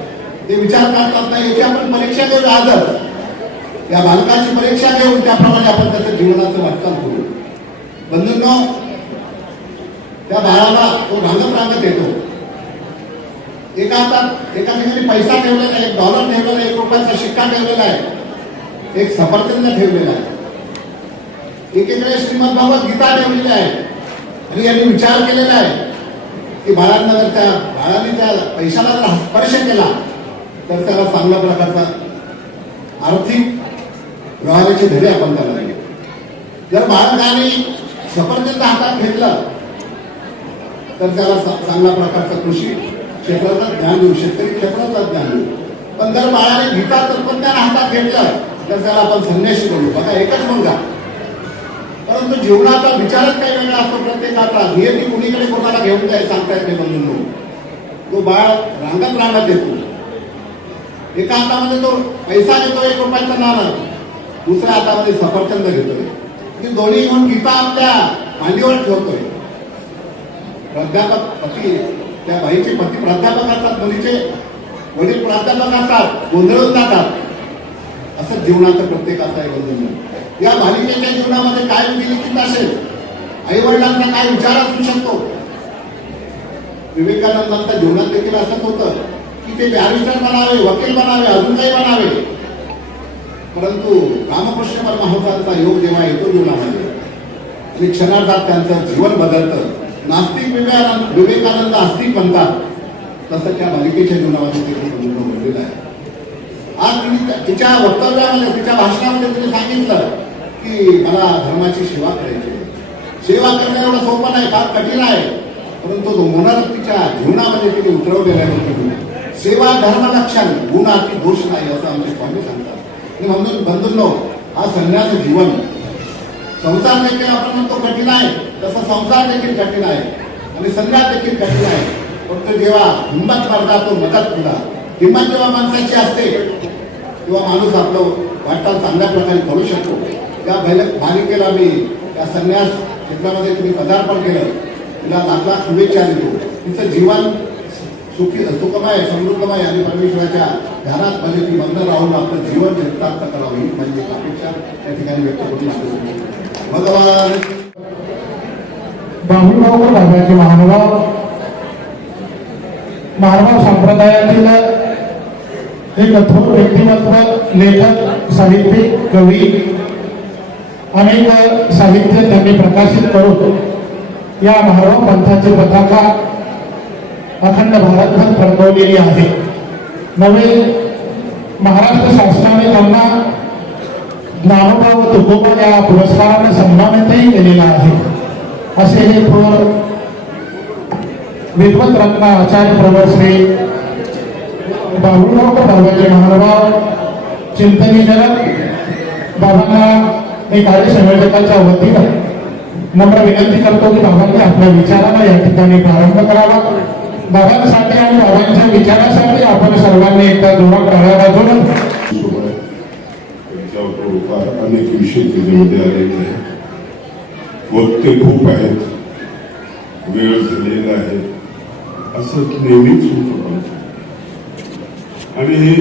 ते विचार करतात नाही याची आपण परीक्षा घेऊ. आदर या बालकाची परीक्षा घेऊन त्याप्रमाणे आपण त्याचं जीवनाचं वाटचाल करू. बंधूंनो त्या बाळाला तो रांगत येतो. एका हातात एका ठिकाणी पैसा ठेवलेला आहे, $1 ठेवलेला आहे, ₹1 शिक्का ठेवलेला आहे, एक सफरचंद ठेवलेला आहे, एकीकडे श्रीमद भागवत गीता ठेवलेली आहे. आणि यांनी विचार केलेला आहे की बाळांना जर त्या बाळाने त्या पैशाला जर स्पर्श केला तर त्याला चांगल्या प्रकारचा आर्थिक व्यवहाराचे धडे आपण त्याला दिले. जर बाळकाने सफरचंद हातात घेतलं तर त्याला चांगल्या प्रकारचं कृषी क्षेत्राचं ज्ञान देऊ, शेतकरी क्षेत्राचं ज्ञान देऊ. पण जर बाळाने गीता तत्वज्ञान हातात घेतलं तर त्याला आपण संन्यासी करू. बघा एकच मुलगा, परंतु जीवनाचा विचारच काही वेगळा असतो प्रत्येकाचा. नियती कुणीकडे कोणाला घेऊन जाय सांगता येत नाही. बंधूंनो तो बाळ रांगत येतो. एका हातामध्ये तो पैसा घेतो, ₹1 नाणं, दुसऱ्या हातामध्ये सफरचंद घेतोय. ती दोन्ही घेऊन गीता आपल्या मांडीवर ठेवतोय. प्राध्यापक पती, त्या बाईचे पती प्राध्यापक असतात, मुलीचे वडील प्राध्यापक असतात, गोंधळून जातात. असं जीवनाचं प्रत्येकाचं आहे. बंधूंनो या बालिकेच्या जीवनामध्ये काय विलिखित असेल, आई वडिलांचा काय विचार असू शकतो. विवेकानंदांच्या जीवनात देखील असंच होतं की ते बॅरिस्टर बनावे, वकील बनावे, अजून काही बनावे. परंतु रामकृष्ण परमहंसांचा योग जेव्हा येतो जीवनामध्ये आणि क्षणार्धात त्यांचं जीवन बदलतं. नास्तिक विवेकानंद आस्तिक बनतात. तसं त्या बालिकेच्या जीवनामध्ये देखील घडलेलं आहे. आज तिने तिच्या वक्तव्यामध्ये, तिच्या भाषणामध्ये तिने सांगितलं की मला धर्माची सेवा करायची. सेवा करणं एवढं सोपं नाही, फार कठीण आहे. परंतु तो मोनर तिच्या जीवनामध्ये तिने उतरवलेला आहे. सेवा धर्म लक्षण, गुणाती दोष नाही असं आमचे स्वामी सांगतात. आणि म्हणून बंधूंनो हा संन्यास जीवन, संसार देखील आपण म्हणतो कठीण आहे, तसं संसार देखील कठीण आहे आणि संन्यास देखील कठीण आहे. फक्त जेव्हा हिंमत मारता तो मदत पुढा. हिंमत जेव्हा माणसाची असते तेव्हा माणूस आपलं वाटचाल चांगल्या प्रकारे करू शकतो. त्या बालिकेला मी त्या संन्यास क्षेत्रामध्ये तुम्ही पदार्पण केलं, तिला लाख शुभेच्छा देतो. तिचं जीवन सुखमय, समृद्धमय आणि परमेश्वराच्या ध्यानात म्हणजे ती मग्न राहून आपलं जीवन चरितार्थ करावं ही म्हणजे अपेक्षा त्या ठिकाणी व्यक्त करून भगवान बाहुलगाव भागाचे महानुभाव संप्रदायातील एक थोर व्यक्तिमत्व, लेखक, साहित्यिक, कवी, अनेक साहित्य त्यांनी प्रकाशित करून या महानुभाव पंथाची पताका अखंड भारतभर फडकवलेली आहे. नवे महाराष्ट्र शासनाने त्यांना ज्ञानोबा व तुकोबा या पुरस्काराने सन्मानितही केलेला आहे. असे हे थोर विद्वत रत्न आचार्य प्रवर श्री बाबूराव बाबाचे महानुभाव चिंतनी जनक बाबांना मी कार्य संयोजकाच्या वतीनं नम्र विनंती करतो की बाबांनी आपल्या विचाराला या ठिकाणी प्रारंभ करावा. बाबांसाठी आणि बाबांच्या विचारासाठी आपण सर्वांनी एकदा जोरात टाळ्या वाजवून अनेक विषय त्याच्यामध्ये आलेले आहेत. वक्ते खूप आहेत, वेळ झालेला आहे असं नेहमीच होतं. आणि ही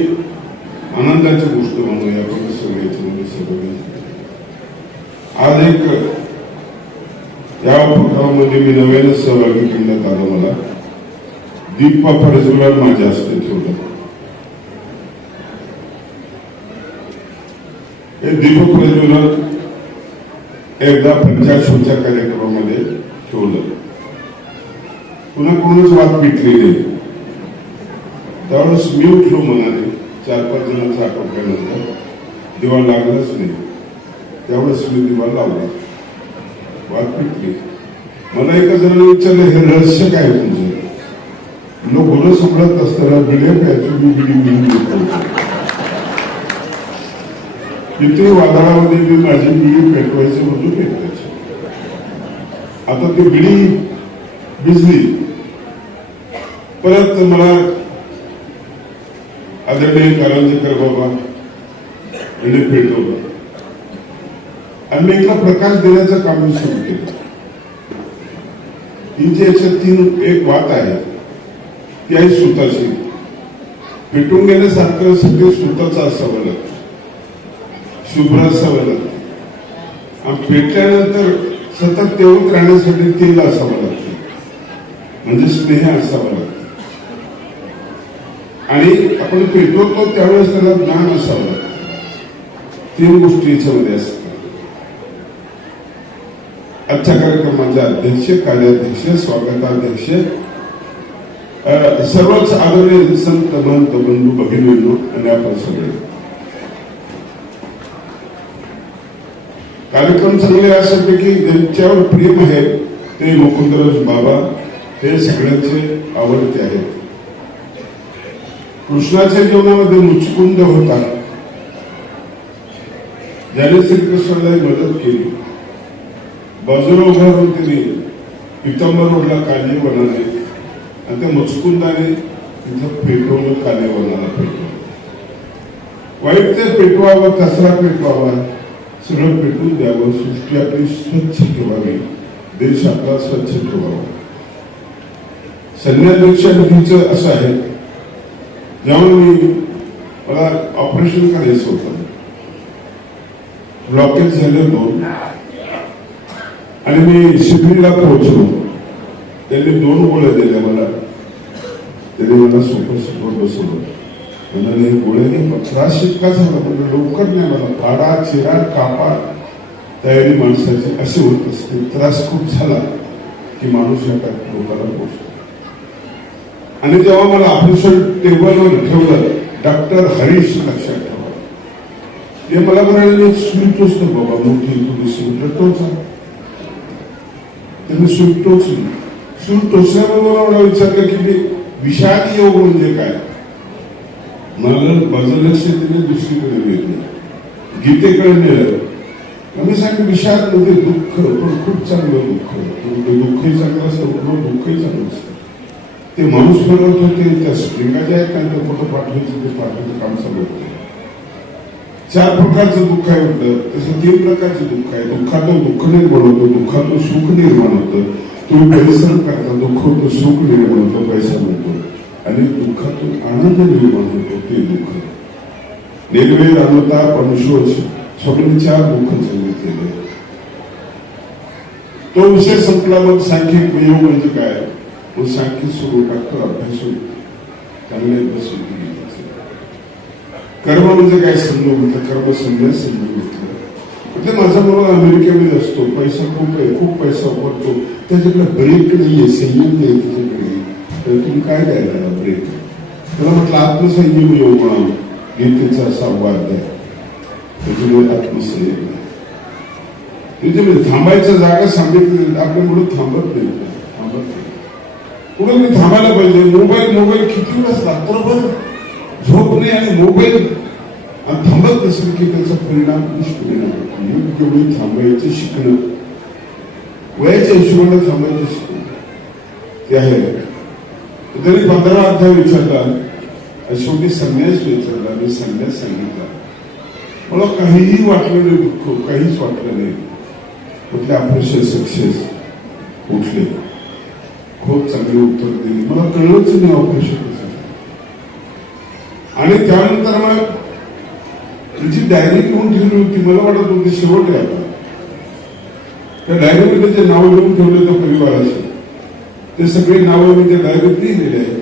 आनंदाची गोष्ट म्हणूया आपण सगळे सगळे. आज एक या उपक्रमामध्ये मी नव्यानं सहभागी करण्यात आलं. मला दीपा प्रज्वलन माझ्या हस्ते ठेवलं. हे दीप प्रज्वलन एकदा पंचायतच्या कार्यक्रमामध्ये ठेवलं. पुन्हा कोणच वाद पिटलेली. त्यावेळेस मी उठलो मनाने. 4-5 जणांचा आटोक्यानंतर दिवा लागलाच नाही. त्यावेळेस मी दिवा लावला. वाद पिटली. मला एका जणांनी विचारलं, हे रहस्य काय तुमचं? गुरु सांभाळत असताना बिड्या प्यायची मी बिडी किती वादळामध्ये मी माझी बिडी पेटवायची म्हणून पेटवायची. आता ती बिडी भिजली. परत मला आदरणीय कारंजेकर बाबा यांनी पेटवलं आणि मी एकला प्रकाश देण्याचं काम मी सुरू केलं. ही जी याच्यात 3 एक वात आहे ती आहे सुताची. पेटून गेल्यासारखं सगळे सुताचं असावं लागतं, शुभ्र असावं लागतं. आणि पेटल्यानंतर सतत तेवढं राहण्यासाठी तेल असावं लागतं, म्हणजे स्नेह असावा लागतं. आणि आपण पेटवतो त्यावेळेस त्याला ज्ञान असावं लागतं. 3 गोष्टी याच्यामध्ये असतात. आजच्या कार्यक्रमाचे अध्यक्ष, कार्याध्यक्ष, स्वागताध्यक्ष, सर्वच आदरणीय संत महंत बंधू भगिनींनो आणि आपण सगळे. कार्यक्रम चांगले यासाठी ज्यांच्यावर प्रेम आहे ते मुकुंदराज बाबा हे सगळ्यांचे आवडते आहेत. कृष्णाच्या जीवनामध्ये मुचकुंद होता, ज्याने श्रीकृष्णाला मदत केली. बाजूला उभारून त्यांनी पितांबर रोडला काली बनाले आणि त्या मुचकुंदाने तिथं पेटवलं, काली बनाला पेटवलं. वाईट ते पेटवावं, कचरा पेटवावा, सगळं पेटून द्यावं. सृष्टी आपली स्वच्छ ठेवावी, देश आपला स्वच्छ ठेवावा. संन्यासपेक्षा असं आहे, जेव्हा मला ऑपरेशन करायचं होतं, ब्लॉकेज झाले 2 आणि मी शिबिरीला पोहोचलो. त्यांनी 2 गोळ्या दिल्या मला. त्यांनी मला सोपं बसवलं. म्हणाले गोळ्याने त्रास इतका झाला, म्हणजे लवकर नाही. मला फाडा, चिरा, कापा तयारी माणसाची अशी होत असते. त्रास खूप झाला की माणूस एका लोकांना पोहोचतो. आणि जेव्हा मला ऑपरेशन टेबलवर ठेवलं, डॉक्टर हरीश लक्षात ठेवा, ते मला म्हणाले सुई टोचतो बाबा, मोठी थोडीशी. म्हटलं टोचा. त्यांनी सुई टोचली. सुई टोचल्याबरोबर मला विचारलं की विषाद योग म्हणजे काय. मला माझं लक्ष तिने दुसरीकडे वेधलं, गीतेकडे नेलं. मी सांगितलं विषाद म्हणजे दुःख, पण खूप चांगलं दुःख. दुःखही चांगलं असतं, दुःखही चांगलं असतं. ते माणूस बनवत होते, त्या स्त्रिंगा ज्या आहेत त्यांना फोटो पाठवायचं, ते पाठवायचं काम चालू होतं. 4 प्रकारचं दुःख आहे म्हटलं, तसं 3 प्रकारचे दुःख आहे. दुःखातून दुःख निर्माण होतं, दुःखातून सुख निर्माण होतं. तुम्ही परिश्रम करता, दुःख होतं, सुख निर्माण होतं, पैसा मिळतो. आणि दुःखातून आनंद निर्माण होतो, ते दुःख. निर्वेद, अनुताप, अनुशोच, सगळे 4 दुःख सांगितलेले. तो विषय संपला. मग सांख्यिक योग म्हणजे काय, मग सांख्यिक सुरू, डॉक्टर अभ्यासून चांगले बसून. कर्म म्हणजे काय समजून घेतलं, कर्म संन्यास समजून घेतलं. म्हणजे माझा मुलगा अमेरिकेमध्ये असतो, पैसा खूप आहे, खूप पैसा वापरतो, त्याच्याकडे ब्रेक नाहीये, संयम नाही त्याच्याकडे. तर तुम्ही काय द्यायला ब्रेक? त्याला म्हटलं आत्मसंयम योग म्हणून गीतेचा 6वा अध्याय, त्याच्यामुळे आत्मसंयम नाही. त्याच्यामध्ये थांबायचं जागा सांगितली, आपण म्हणून थांबत नाही. पुढे मी थांबायला पाहिजे. मोबाईल किती वेळेस रात्रभर झोप नाही आणि मोबाईल थांबत नसेल की त्याचा परिणाम दुष्परिणाम होतो. योग्य वेळी थांबायचं शिकणं, वयाच्या हिशोबाने थांबायचं शिकणं ते आहे. त्यांनी 15वा अध्याय विचारला, शेवटी संन्यास विचारला. मी संन्यास सांगितला. मला काहीही वाटलं नाही, दुःख काहीच वाटलं नाही. कुठले ऑपरेशन सक्सेस उठले, खूप चांगली उत्तर दिली. मला कळलंच नाही ऑपरेशन कसं. आणि त्यानंतर मग त्याची डायरी घेऊन ठेवली होती. मला वाटत होती शेवट आहे आता. त्या डायरीमध्ये जे नाव लिहून ठेवले त्या परिवाराचे, ते सगळे नावं मी त्या डायरीत लिहिलेले आहेत.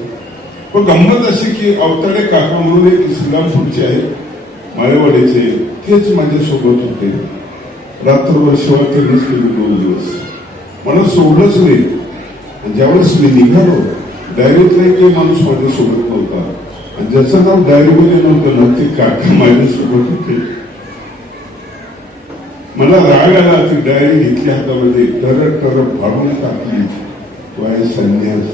पण गंमत अशी की अवताडे काका म्हणून एक इस्लामपूरचे आहे, माळेवाडीचे, तेच माझ्यासोबत होते. रात्रभर सेवा त्यांनीच केली 2 दिवस. मला सोडलंच नाही. ज्यावेळेस मी निघालो, डायरीतला एक माणूस माझ्यासोबत नव्हता, आणि ज्याचं नाव डायरीमध्ये नव्हतं ना, ते काका माझ्यासोबत होते. मला राग आला. ती डायरी घेतली हातामध्ये, तर भागून टाकली. वाय संन्यास,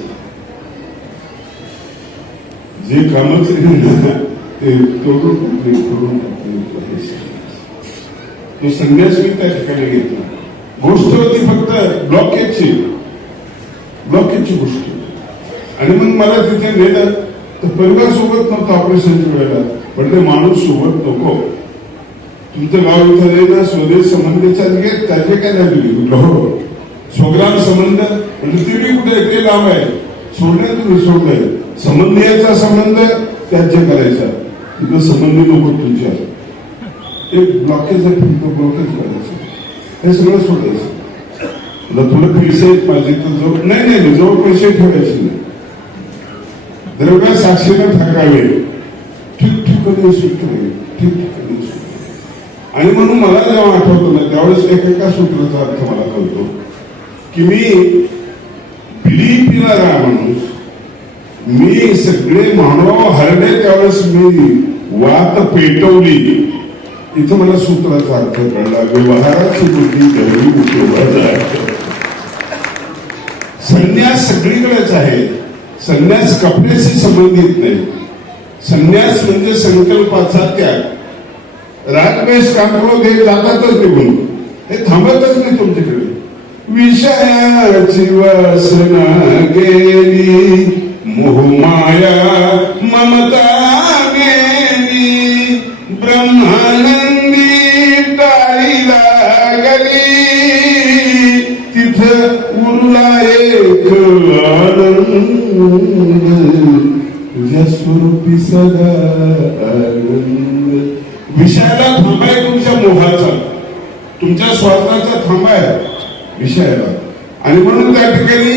जे कामच ते तोडून टाकले, करून टाकले. तो संन्यास मी त्या ठिकाणी घेतला. गोष्ट होती फक्त ब्लॉकेजची गोष्ट. आणि मग मला तिथे नेलं. तर परिवार सोबत नव्हतं ऑपरेशनच्या वेळेला, पण ते माणूस सोबत नको. तुमचं गाव इथं नाही ना, स्वदेश संबंधीच्या घेत त्याचे काय नाही. स्वग्राम संबंध म्हणजे ते बी कुठे ते लांब आहे. सोडण्यात तुम्ही सोडलंय. संबंधीचा संबंध त्याचे करायचा, तिथं संबंधी नको तुमच्या. एक ब्लॉकेज आहे, ब्लॉकेज करायचं, हे सगळं सोडायचं. तुला पैसे पाहिजे तर जवळ नाही, जवळ पैसे ठेवायचे नाही. द्रव्य साक्षीने ठकावे, ठिकठिकाणी सूत्र, ठिकठिकाणी सूत्र. आणि म्हणून मला जेव्हा आठवतं ना, त्यावेळेस एका सूत्राचा अर्थ मला कळतो की मी बिली पिणारा माणूस, मी सगळे मानव हरले त्यावेळेस मी वात पेटवली. इथं मला सूत्राचा अर्थ कळला. व्यवहाराची बुद्धी गहरी उपयोगाचा. संन्यास सगळीकडेच आहे. संन्यास कपड्याशी संबंधित नाही. संन्यास म्हणजे संकल्पाचा त्याग. रागद्वेष कांकळो देत जातातच निघून, हे थांबतच नाही तुमच्याकडे. विषयाची वासना गेली, मोहमाया ममता गेली, ब्रह्मानंदी टाळी लागली, तिथं उरला एक आनंद, तुझ्या स्वरूपी सदा आनंद. विषयाला थांबाय तुमच्या मोहाचा, तुमच्या स्वार्थाचा थांबाय विषयाला. आणि म्हणून त्या ठिकाणी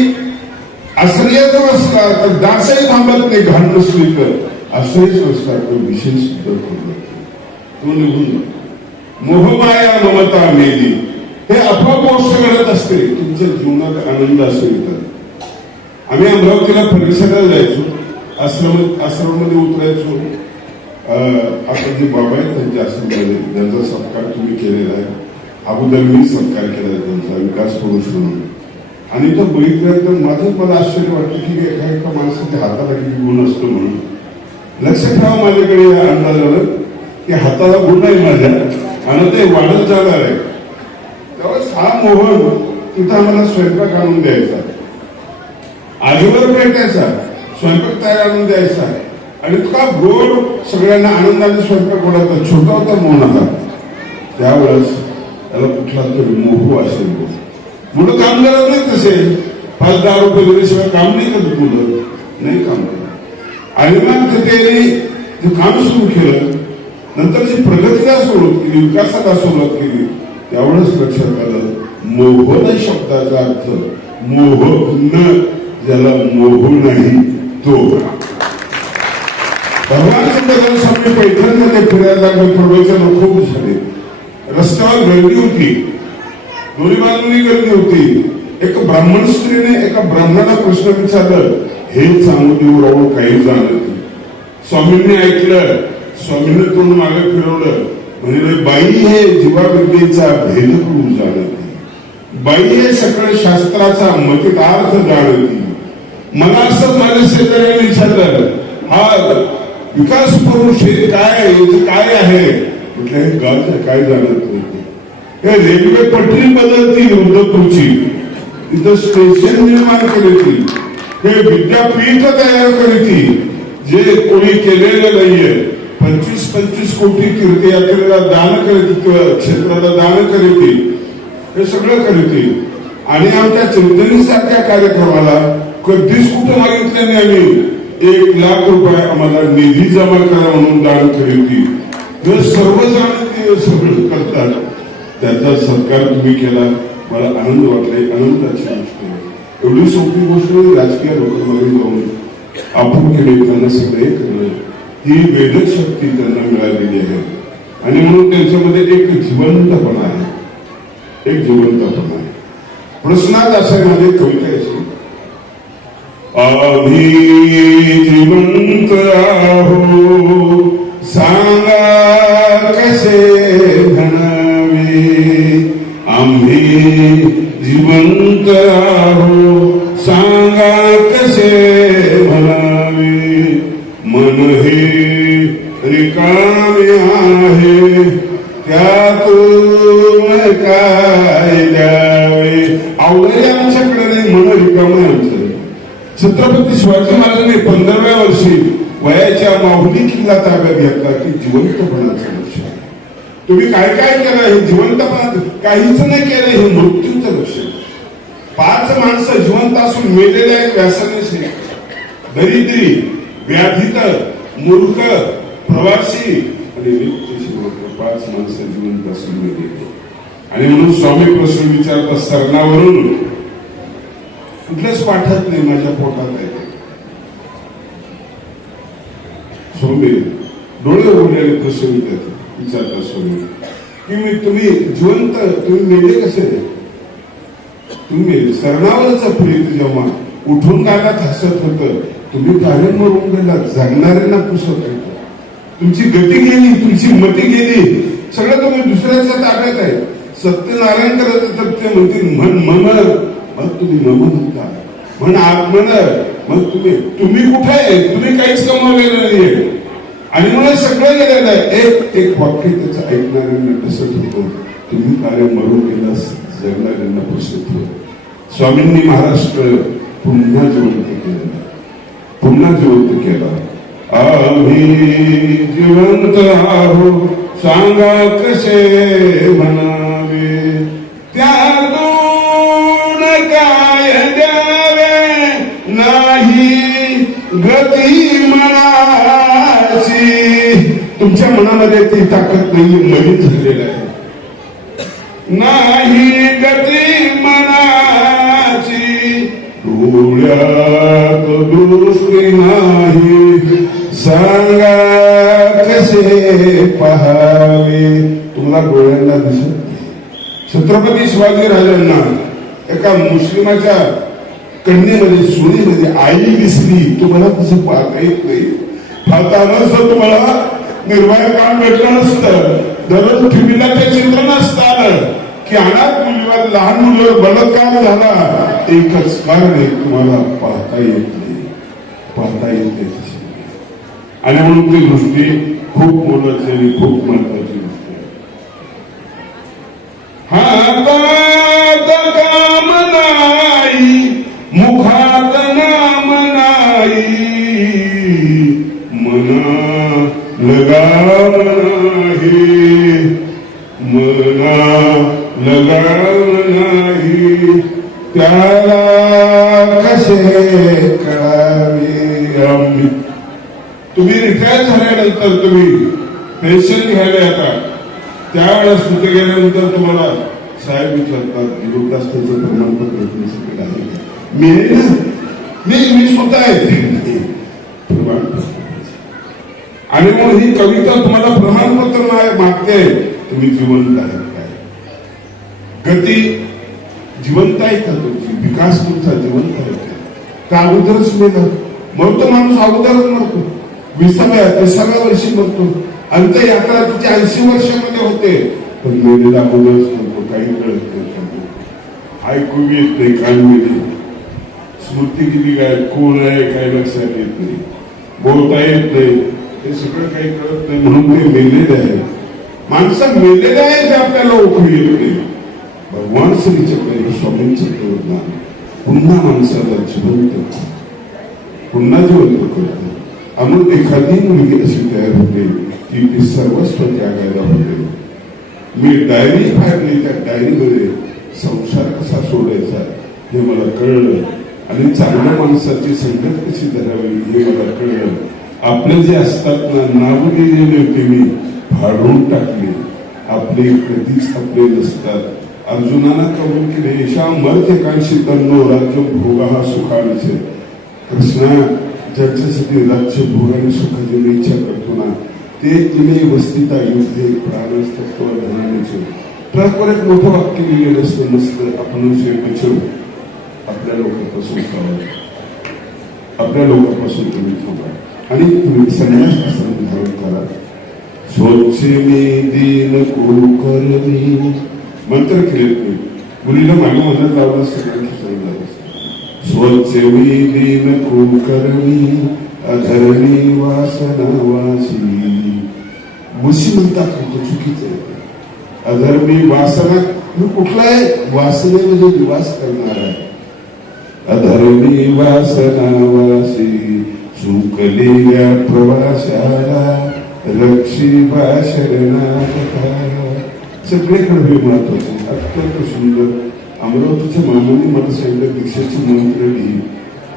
आश्रयाचा असला तर दासही थांबत नाही. घाण नसली तर आश्रयच असला तर विषय सुद्धा थांबत तो निघून. मोहमाया ममता मेली, हे आपोआप गोष्ट घडत असते. तुमच्या जीवनात आनंद असेल तर. आम्ही अमरावतीला परीक्षेला जायचो, आश्रममध्ये उतरायचो. आता जे बाबा आहेत त्यांच्या आश्रममध्ये, ज्यांचा सत्कार तुम्ही केलेला आहे, अगोदर मी सत्कार केला त्यांचा, विकास पुरुष म्हणून. आणि तो बघितल्यानंतर मला आश्चर्य वाटलं की एका माणसाच्या हाताला किती गुण असतो म्हणून. लक्ष ठेवा, माझ्याकडे अंदाज आलं की हाताला गुण नाही माझ्या, आणि ते वाढत जाणार आहे. त्यावेळेस हा मोहन तिथं आम्हाला स्वयंपाक आणून द्यायचा, आजीवर भेटायचा, स्वयंपाक तयार आणून द्यायचा. आणि इतका गोड सगळ्यांना आनंदाने स्वयंपाक बनवता. छोटा होता मोहन हा. त्यावेळेस त्याला कुठला तरी मोह असेल. मुलं काम करत नाही तसे, 5-10 रुपये दिल्याशिवाय काम नाही करत मुलं, नाही काम करत. आणि मग ते काम सुरू केलं. नंतर जी प्रगतीला सुरुवात केली, विकासाला सुरुवात केली, त्यावेळेस लक्षात आलं मोहन शब्दाचा अर्थ मोह न, ज्याला मोह नाही तो. भगवान शंकर स्वामी पैठणमध्ये फिरायला प्रवचन खूप झाले. रस्त्यावर गर्दी होती, दोन्ही बाजूनी गर्दी होती. एक ब्राह्मण स्त्रीने एका ब्राह्मणाला प्रश्न विचारलं, हे चांगली राहून काही जाणत. स्वामींनी ऐकलं, स्वामींनी तोंड मागे फिरवलं, म्हणजे बाई हे जीवाविद्येचा भेद करून जाणती, बाई हे सकळ शास्त्राचा मतितार्थ जाणती. मला असं माझ्या शेजाऱ्याने विचारलं, हा विकास पुरुष हे काय, काय आहे म्हटलं, हे गावचं काय जाणत नाही. हे रेल्वे पटरी बदलती उद्धवची, तिथं स्टेशन निर्माण करीती, हे विद्यापीठ तयार करीती, जे कोणी केलेलं नाहीये. 25-25 कोटी तीर्थयात्रेला दान करीती, क्षेत्राला दान करीती. हे सगळं करते. आणि आमच्या चिंतनीसारख्या कार्यक्रमाला कधीच कुठं मागितलं नाही आम्ही 1 लाख रुपये आम्हाला निधी जमा करा म्हणून दान करीती. हे सर्वजण ते सगळं करतात. त्याचा सत्कार तुम्ही केला, मला आनंद वाटले, आनंदाची गोष्ट आहे. एवढी सोपी गोष्ट राजकीय लोकांमध्ये जाऊन आपुलकीने त्यांना सगळे करणं ही वेदक शक्ती त्यांना मिळालेली आहे. आणि म्हणून त्यांच्यामध्ये एक जिवंतपणा आहे, एक जिवंतपणा आहे. प्रश्नात असं माझी कविता याची, आम्ही जिवंत आहो सांगा कसे म्हणावे, आम्ही जिवंत आहो सांगा कसे म्हणावे, मन हे रिकामे आहे त्यातून काय द्यावे. आवडले आमच्याकडे नाही, मन रिकाम आहे आमचं. छत्रपती शिवाजी महाराजांनी 15व्या वर्षी वयाच्या माहुली किल्ला ताब्यात घेतला की जिवंतपणाचं लक्ष आहे. तुम्ही काय काय केलं हे जिवंतपणात काहीच नाही केलं हे मृत्यूचं लक्ष आहे. 5 माणसं जिवंत असून मेलेले आहेत व्यासाने, दरिद्री, व्याधित, मूर्ख, प्रवासी आणि नित्य 5 माणसं जिवंत असून मेलेले. आणि म्हणून स्वामी प्रश्न विचारता सरणावरून कुठल्याच पाठात नाही, माझ्या पोटात आहे. स्वामी डोळे उघडलेले प्रश्न विचारता स्वामी की तुम्ही जिवंत, तुम्ही मेले कसे? तुम्ही सरणावरच प्रीत जेव्हा उठून गाण्यात हसत होतं, तुम्ही कायम मरून गेला, जगणाऱ्यांना पुसत होत. तुमची गती गेली, तुमची मती गेली, सगळं तुम्ही दुसऱ्याच्या ताब्यात आहे. सत्यनारायण करत तर ते म्हणतील मन मग तुम्ही नमन म्हणता, म्हण आत्मन मग तुम्ही कुठे आहे? तुम्ही काहीच कमावलेलं नाहीये. आणि मला सगळं गेलेलं आहे. एक वाक्य त्याचं ऐकणाऱ्यांना कसं होतं, तुम्ही कार्य मरून गेला, जगणाऱ्यांना पुसत होत. स्वामींनी महाराष्ट्र पुन्हा जिवंत केलं, पुन्हा जिवंत केला. आम्ही जिवंत आहो सांगा कसे म्हणावे, त्यातून काय द्यावे नाही गती मनाची. तुमच्या मनामध्ये ती ताकद नाही, मलिन झालेलं आहे. नाही गती मनाची डोळ्यात दृष्टी नाही सांगा कसे पहावे. तुम्हाला डोळ्यांना दिसत नाही. छत्रपती शिवाजी राजांना एका मुस्लिमाच्या कन्येमध्ये, सुनेमध्ये आई दिसली. तुम्हाला तसं पाहता येत नाही. पाहता नसतं, तुम्हाला निर्वाह काम भेटलं नसतं. दररोज टीव्हीला ते चित्र नसतं की अनाथ मुलीवर, लहान मुलीवर बलात्कार झाला. एकच कारण आहे, तुम्हाला पाहता येत नाही, पाहता येत नाही. आणि म्हणून ती दृष्टी खूप मोलाची आणि खूप महत्वाची गोष्ट आहे. हातात काम नाही, मुखात नाम नाही, मना लगाम नाही, मना लगाम नाही, त्याला कसे कळावे. आम्ही तुम्ही रिटायर झाल्यानंतर, तुम्ही पेन्शन घ्यायला येतात त्यावेळेस तिथे गेल्यानंतर तुम्हाला साहेब विचारतात, जीवनदास्ताचं प्रमाणपत्र तुमच्याकडे आहे का? मी स्वतः आहे प्रमाणपत्र. आणि मग ही कविता तुम्हाला प्रमाणपत्र मागते, तुम्ही जिवंत आहे काय? गती जिवंत आहे का तुमची? विकास तुमचा जिवंत आहे का? अगोदरच मेला मरतो माणूस, अगोदरच मरतो. 20व्या वर्षी मरतो. अंत्ययात्रा तिच्या 80 वर्षामध्ये होते, पण मेलेला अगोदरच मरतो. काही कळत नाही, ऐकू येत नाही, कानमध्ये स्मृती किती काय, कोण आहे काय लक्षात येत नाही, बोलता येत नाही, हे सगळं काही कळत नाही. म्हणून ते मेलेले आहे. माणसं मेलेले आहे जे आपल्याला ओळखू येत नाही. भगवान श्री चक्र स्वामींचं प्रवर्तन पुन्हा माणसाला जिवंत, पुन्हा जिवंत करतो. म्हणून एखादी मुलगी अशी तयार होते की ती सर्वस्व त्यागायला होते. मी डायरी फाडली, त्या डायरीमध्ये संसार कसा सोडायचा हे मला कळलं आणि चांगल्या माणसाची संगत कशी धरावी हे मला कळलं. आपले जे असतात ना नाव दिलेले होते मी फाडून टाकले. आपले कधीच आपले नसतात. अर्जुनाला कबूल केले यशा मर्त्य कांशी तन्नो राज्य भोगा हा सुखाविषय. कृष्णा ज्याच्यासाठी राज्य भोगाने सुखाची इच्छा करतो ना ते इमे वस्तिता युद्धे प्राणस्तत्व धनानेचे. ट्रकवर एक मोठं वाक्य लिहिलेलं असतं मस्त आपण बचव आपल्या लोकांपासून खावा आपल्या लोकांपासून तुम्ही खावा आणि तुम्ही संन्यास असं धारण करा. सोचे मी दीन कुलकर्णी मंत्र केले तुम्ही मुलीला मागे मदत लावला सगळ्यांची समजा. स्वच्छ मी दीन कुलकर्णी अधरणी वासनावासी. मुशी म्हणतात चुकीचं आहे. अधर्मी वासना कुठला आहे वासनेमध्ये निवास करणार आहे. अधर्मी वासनावासी चुकलेल्या प्रवासाला रक्षिबा शरणागता. सगळीकडे हे महत्वाचे अत्यंत सुंदर. अमरावतीच्या मामाने मला सांगितलं दीक्षेची मंत्र लिही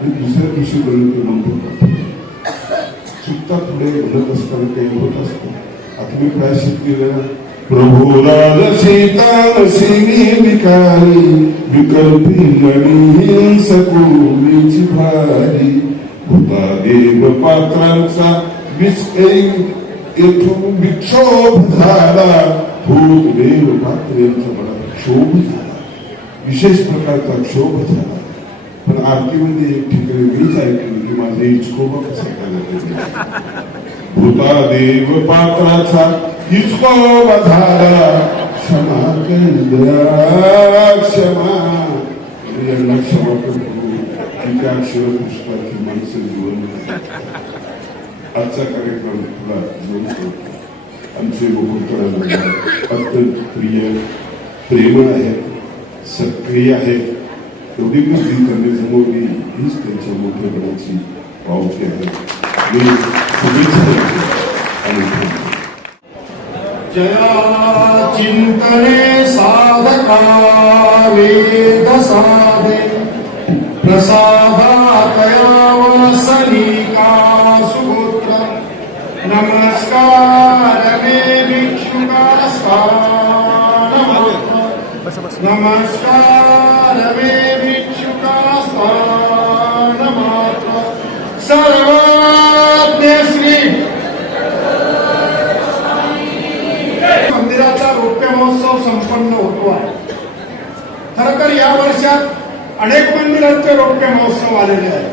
आणि दुसऱ्या दिवशीपर्यंत मंत्र चुकता पुढे म्हणत असताना काही होत असतं. आता मी प्रायश्चित केलं प्रभू राज सीता नसिनी विकारी विकल्पी मणी हिंसकोलीची भारी. भूता देव पात्रांचा येथून विक्षोभ झाला. भूत देव पात्रांचा मला क्षोभ झाला. विशेष प्रकारचा क्षोभ झाला. पण आरतीमध्ये एक ठिकाणी मीच ऐकलं की माझे हिचकोबा कसा झाला. भूता देव पात्राचा हिचकोबा झाला. क्षमा केंद्रा क्षमा यांना क्षमा करतो की त्या अक्षर पुस्तकाची माणसं जीवन. आजचा कार्यक्रम तुला जीवन करतो. आमचे मुकुटकरांना अत्यंत प्रेमळ आहेत सक्रिय आहेत. एवढी गर्दी करणे जमवली हीच त्यांच्या मोठेपणाची पावती आहे. मी शुभेच्छा देतो आणि जया चिंतने साधका वेद साधे प्रसादातया वसनिका सुपुत्र. नमस्कार मे भिक्षुकास्ता नमस्कार मे भिक्षुकास्ता मात्र सर्वज्ञ श्री. मंदिराचा रौप्य महोत्सव संपन्न होतो आहे. खरं तर या वर्षात अनेक मंदिरांचे रौप्य महोत्सव आलेले आहेत.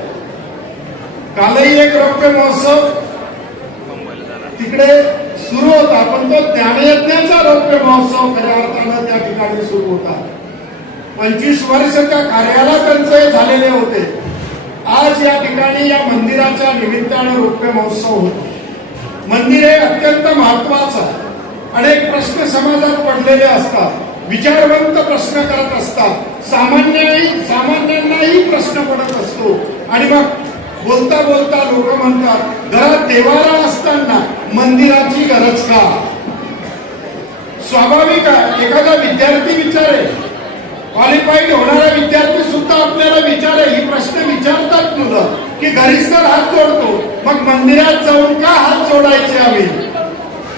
कालही एक रौप्य महोत्सव तिकडे सुरू होता पण तो ज्ञानयज्ञाचा रौप्य महोत्सव खऱ्या अर्थानं त्या ठिकाणी सुरू होता. 25 वर्षाच्या कार्याला त्यांचे झालेले होते. आज या ठिकाणी या मंदिराच्या निमित्तानं रौप्य महोत्सव होतो. मंदिर हे अत्यंत महत्वाचं. अनेक प्रश्न समाजात पडलेले असतात. विचारवंत प्रश्न करत असतात. सामान्यांनाही प्रश्न पडत असतो आणि मग बोलता बोलता लोक म्हणतात घरात देवारा असताना मंदिराची गरज का. स्वाभाविक आहे. एखादा विद्यार्थी विचारेल क्वालिफाईड होणारा विद्यार्थी सुद्धा आपल्याला विचारेल. ही प्रश्न विचारतात मुलं की घरीच तर हात जोडतो मग मंदिरात जाऊन का हात जोडायचे आम्ही.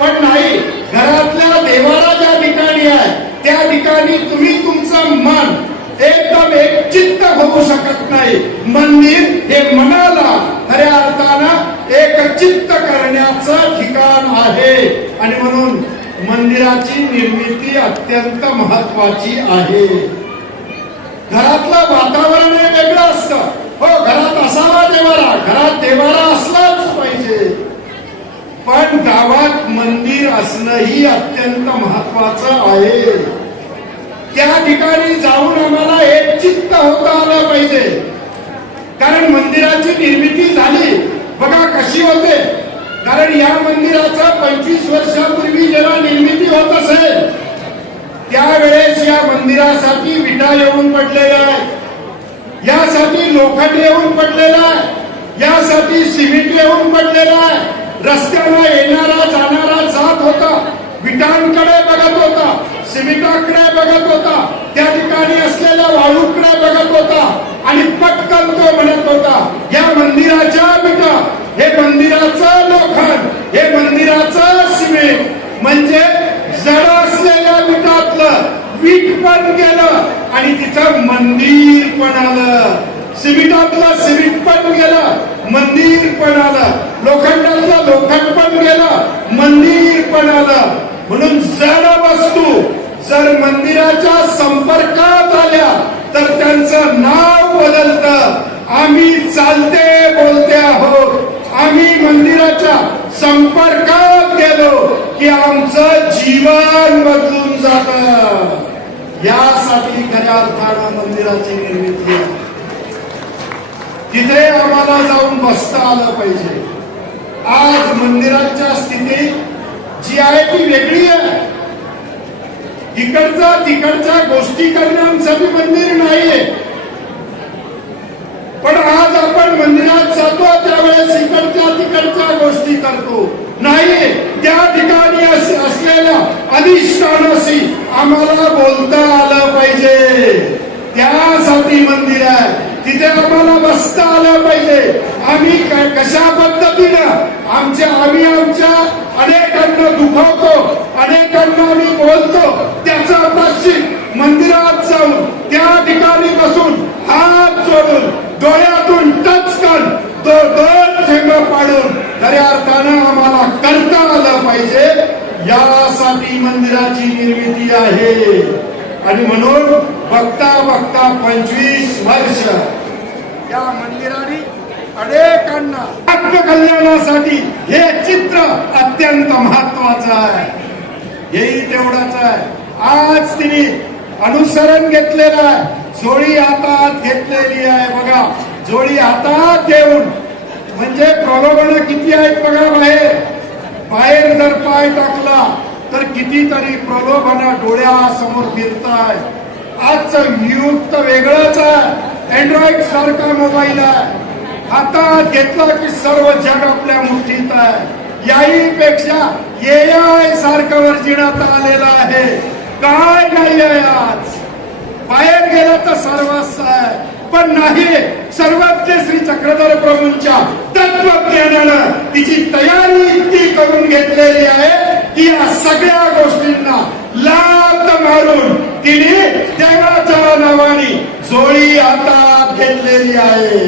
पण नाही. घरातल्या देवारा ज्या ठिकाणी आहे त्या ठिकाणी तुम्ही तुमचं मन एकदम एक चित्त होऊ शकत नाही. मंदिर हे मनाला खऱ्या अर्थानं एक चित्त करण्याचं ठिकाण आहे आणि म्हणून मंदिराची निर्मिती अत्यंत महत्वाची आहे. घरातलं वातावरण हे वेगळं असतं. हो घरात असावा देवारा. घरात देवारा असलाच पाहिजे. पण गावात मंदिर असणंही अत्यंत महत्वाचं आहे. त्या ठिकाणी जाऊन आम्हाला एक चित्त होता आलं पाहिजे. कारण मंदिराची निर्मिती झाली बघा कशी होते. कारण या मंदिराचा 25 वर्षापूर्वी जेव्हा निर्मिती होत असेल त्यावेळेस या मंदिरासाठी विटा येऊन पडलेल्या आहे. यासाठी लोखंड येऊन पडलेला आहे. यासाठी सिमेंट येऊन पडलेला आहे. रस्त्याला येणारा जाणारा जात होता विटांकडे बघत होता सिमेंटाकडे बघत होता. त्या ठिकाणी ठिकाणी असलेल्या वाळूकडे बघत होता आणि पटकन तो म्हणत होता, या मंदिराच्या विटा, हे मंदिराचं लोखंड, हे मंदिराचं सिमेंट, म्हणजे जड असलेल्या विटातलं वीट पण गेलं आणि तिथं मंदिर पण आलं. सिमेंटातलं सिमेंट पण गेलं, मंदिर पण आलं. लोखंडातलं लोखंड पण गेलं, मंदिर पण आलं. म्हणून जड वस्तू जर मंदिराच्या संपर्कात आल्या तर त्यांचं नाव बदलतं. आम्ही चालते बोलते आहोत, आम्ही मंदिराच्या संपर्कात गेलो की आमचं जीवन बदलून जातं. यासाठी खऱ्या अर्थानं मंदिराची निर्मिती आहे. तिथे आम्हाला जाऊन बसता आलं पाहिजे. आज मंदिराच्या स्थिती जी आहे ती वेगळी आहे. इकडचा तिकडच्या गोष्टी करण्यासाठी मंदिर नाहीये, पण आज आपण मंदिरात जातो त्यावेळेस इकडच्या तिकडच्या गोष्टी करतो. नाही, त्या ठिकाणी असलेल्या अधिष्ठानाशी आम्हाला बोलता आलं पाहिजे. त्यासाठी मंदिर आहे. तिथे आम्हाला बसता आलं पाहिजे. आम्ही कशा पद्धतीनं आम्ही आमच्या अनेकांना दुखवतो, अनेकांना आम्ही बोलतो, त्याचा प्रायश्चित मंदिरात जाऊन त्या ठिकाणी बसून हात जोडून डोळ्यातून टचकन दोन थेंब पाडून खऱ्या अर्थानं आम्हाला करता आलं पाहिजे. यासाठी मंदिराची निर्मिती आहे. आणि म्हणून बघता बघता 25 वर्ष या मंदिराने अनेकांना आत्मकल्याणासाठी हे चित्र अत्यंत महत्वाचं आहे. हेही तेवढंच आहे. आज तिने अनुसरण घेतलेलं आहे. जोडी हातात घेतलेली आहे. बघा, जोडी हातात घेऊन म्हणजे प्रलोभन किती आहेत बघा. बाहेर जर पाय टाकला तर कितीतरी प्रलोभन डोळ्यासमोर फिरताय. आजचं युग तर वेगळंच आहे. अँड्रॉइड सारखा मोबाईल आहे. हातात घेतला की सर्व जग आपल्या मुठीत आहे. याही पेक्षा AI सारखं वर्जिण्यात आलेलं आहे. काय नाही आहे आज. बाहेर गेलं तर सर्वस्व आहे, पण नाही. सर्वज्ञ श्री चक्रधर प्रभूंच्या तत्वज्ञानानं तिची तयारी इतकी करून घेतलेली आहे की या सगळ्या गोष्टींना लाथ मारून तिने देवाच्या नावाने जोडी हातात घेतलेली आहे.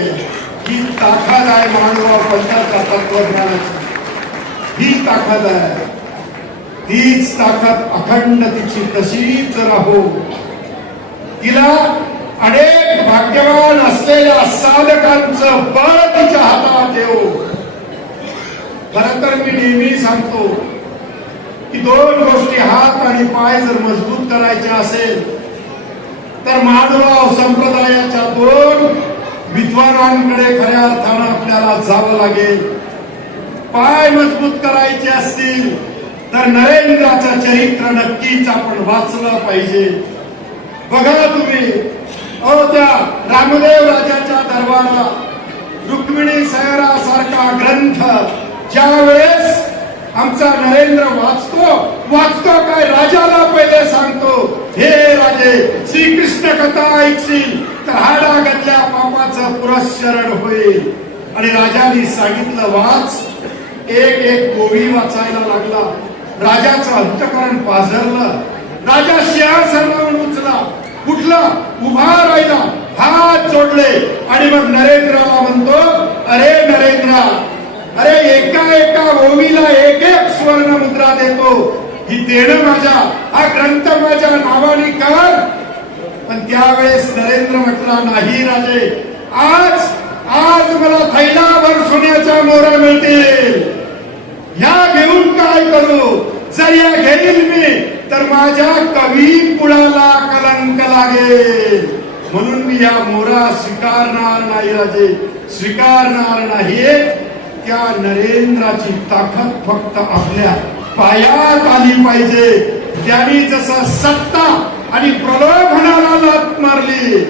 ही ताकद आहे मानवा पंथाच्या तत्वज्ञानाची. ही ताकद आहे. तीच ताकद अखंड तिची तशीच राहो. तिला अनेक भाग्यवान असलेल्या साधकांचं बळ तिच्या हातात येऊ. खरं तर मी नेहमी सांगतो की दोन गोष्टी, हात आणि पाय जर मजबूत करायचे असेल तर मानव संप्रदायाच्या दोन विद्वानांकडे खऱ्या अर्थानं आपल्याला जावं लागेल. पाय मजबूत करायचे असतील तर नरेंद्राचं चरित्र नक्कीच आपण वाचलं पाहिजे. बघा तुम्ही, त्या रामदेव राजाच्या दरबाराला रुक्मिणी सैरा सारखा ग्रंथ ज्यावेळेस आमचा नरेंद्र वाचतो काय राजाला पहिले सांगतो, हे राजे, श्रीकृष्ण कथा ऐकशील तर हाडागतल्या पापाचं पुरस्करण होईल. आणि राजाने सांगितलं वाच. एक एक ओवी वाचायला लागला. राजाचं अंतःकरण पाझरलं. राजा सिंहासनावरून उठला, उभा राहिला, हात जोडले आणि मग नरेंद्राला म्हणतो, अरे नरेंद्रा, अरे एका ओवीला एक स्वर्ण मुद्रा देतो. ही देणं माझ्या, हा ग्रंथ माझ्या नावाने कर. पण त्यावेळेस नरेंद्र म्हटला, नाही राजे, आज मला थैलाभर सोन्याच्या मोहरा मिळतील. ह्या घेऊन काय करू? जर या घेईल मी तर माझ्या कवी कुळाला कलंक लागेल. म्हणून मी या मोहरा स्वीकारणार नाही राजे, स्वीकारणार नाही. त्या नरेंद्राची ताकद फक्त आपल्या पायात आली पाहिजे. त्यांनी जसं सत्ता आणि प्रलोभनाला लाथ मारली,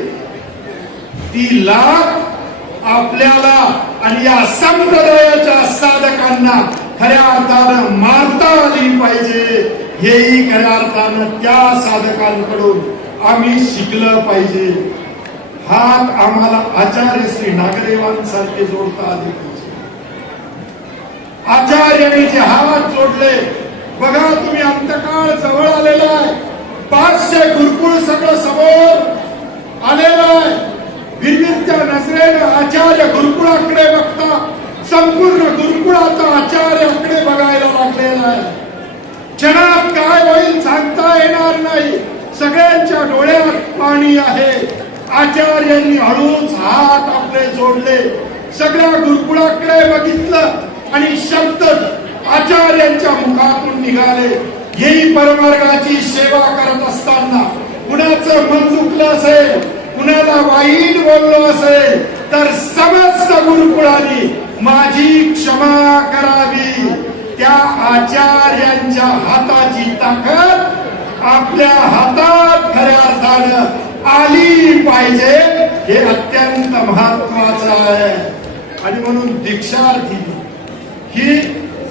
ती लाथ आपल्याला आणि या संप्रदायाच्या साधकांना खऱ्या अर्थानं मारता आली पाहिजे. हेही खऱ्या अर्थानं त्या साधकांकडून आम्ही शिकलं पाहिजे. हात आम्हाला आचार्य श्री नागदेवांसारखे जोडता आले पाहिजे. आचार्यांनी जे हात जोडले बघा, तुम्ही अंतकाळ जवळ आलेला आहे. 500 गुरुकुळ सगळं समोर आलेलं आहे. विरविरत्या नजरेनं आचार्य गुरुकुळाकडे बघता, संपूर्ण गुरुकुळाचा आचार्याकडे बघायला लागलेला आहे. क्षणात काय होईल सांगता येणार नाही. सगळ्यांच्या डोळ्यात पाणी आहे. आचार्यांनी हळूच हात आपले जोडले, सगळ्या गुरुकुळाकडे बघितलं आणि शब्द आचार्यांच्या मुखातून निघाले. ही परमार्गाची सेवा करत असताना कुणाचं मन दुखलं असेल, कुणाला वाईट बोललो असेल तर समस्त गुरुकुळांनी माझी क्षमा करावी. त्या आचार्यांच्या हाताची ताकद आपल्या हातात खऱ्या अर्थानं आली पाहिजे, हे अत्यंत महत्वाचं आहे. आणि म्हणून दीक्षार्थी ही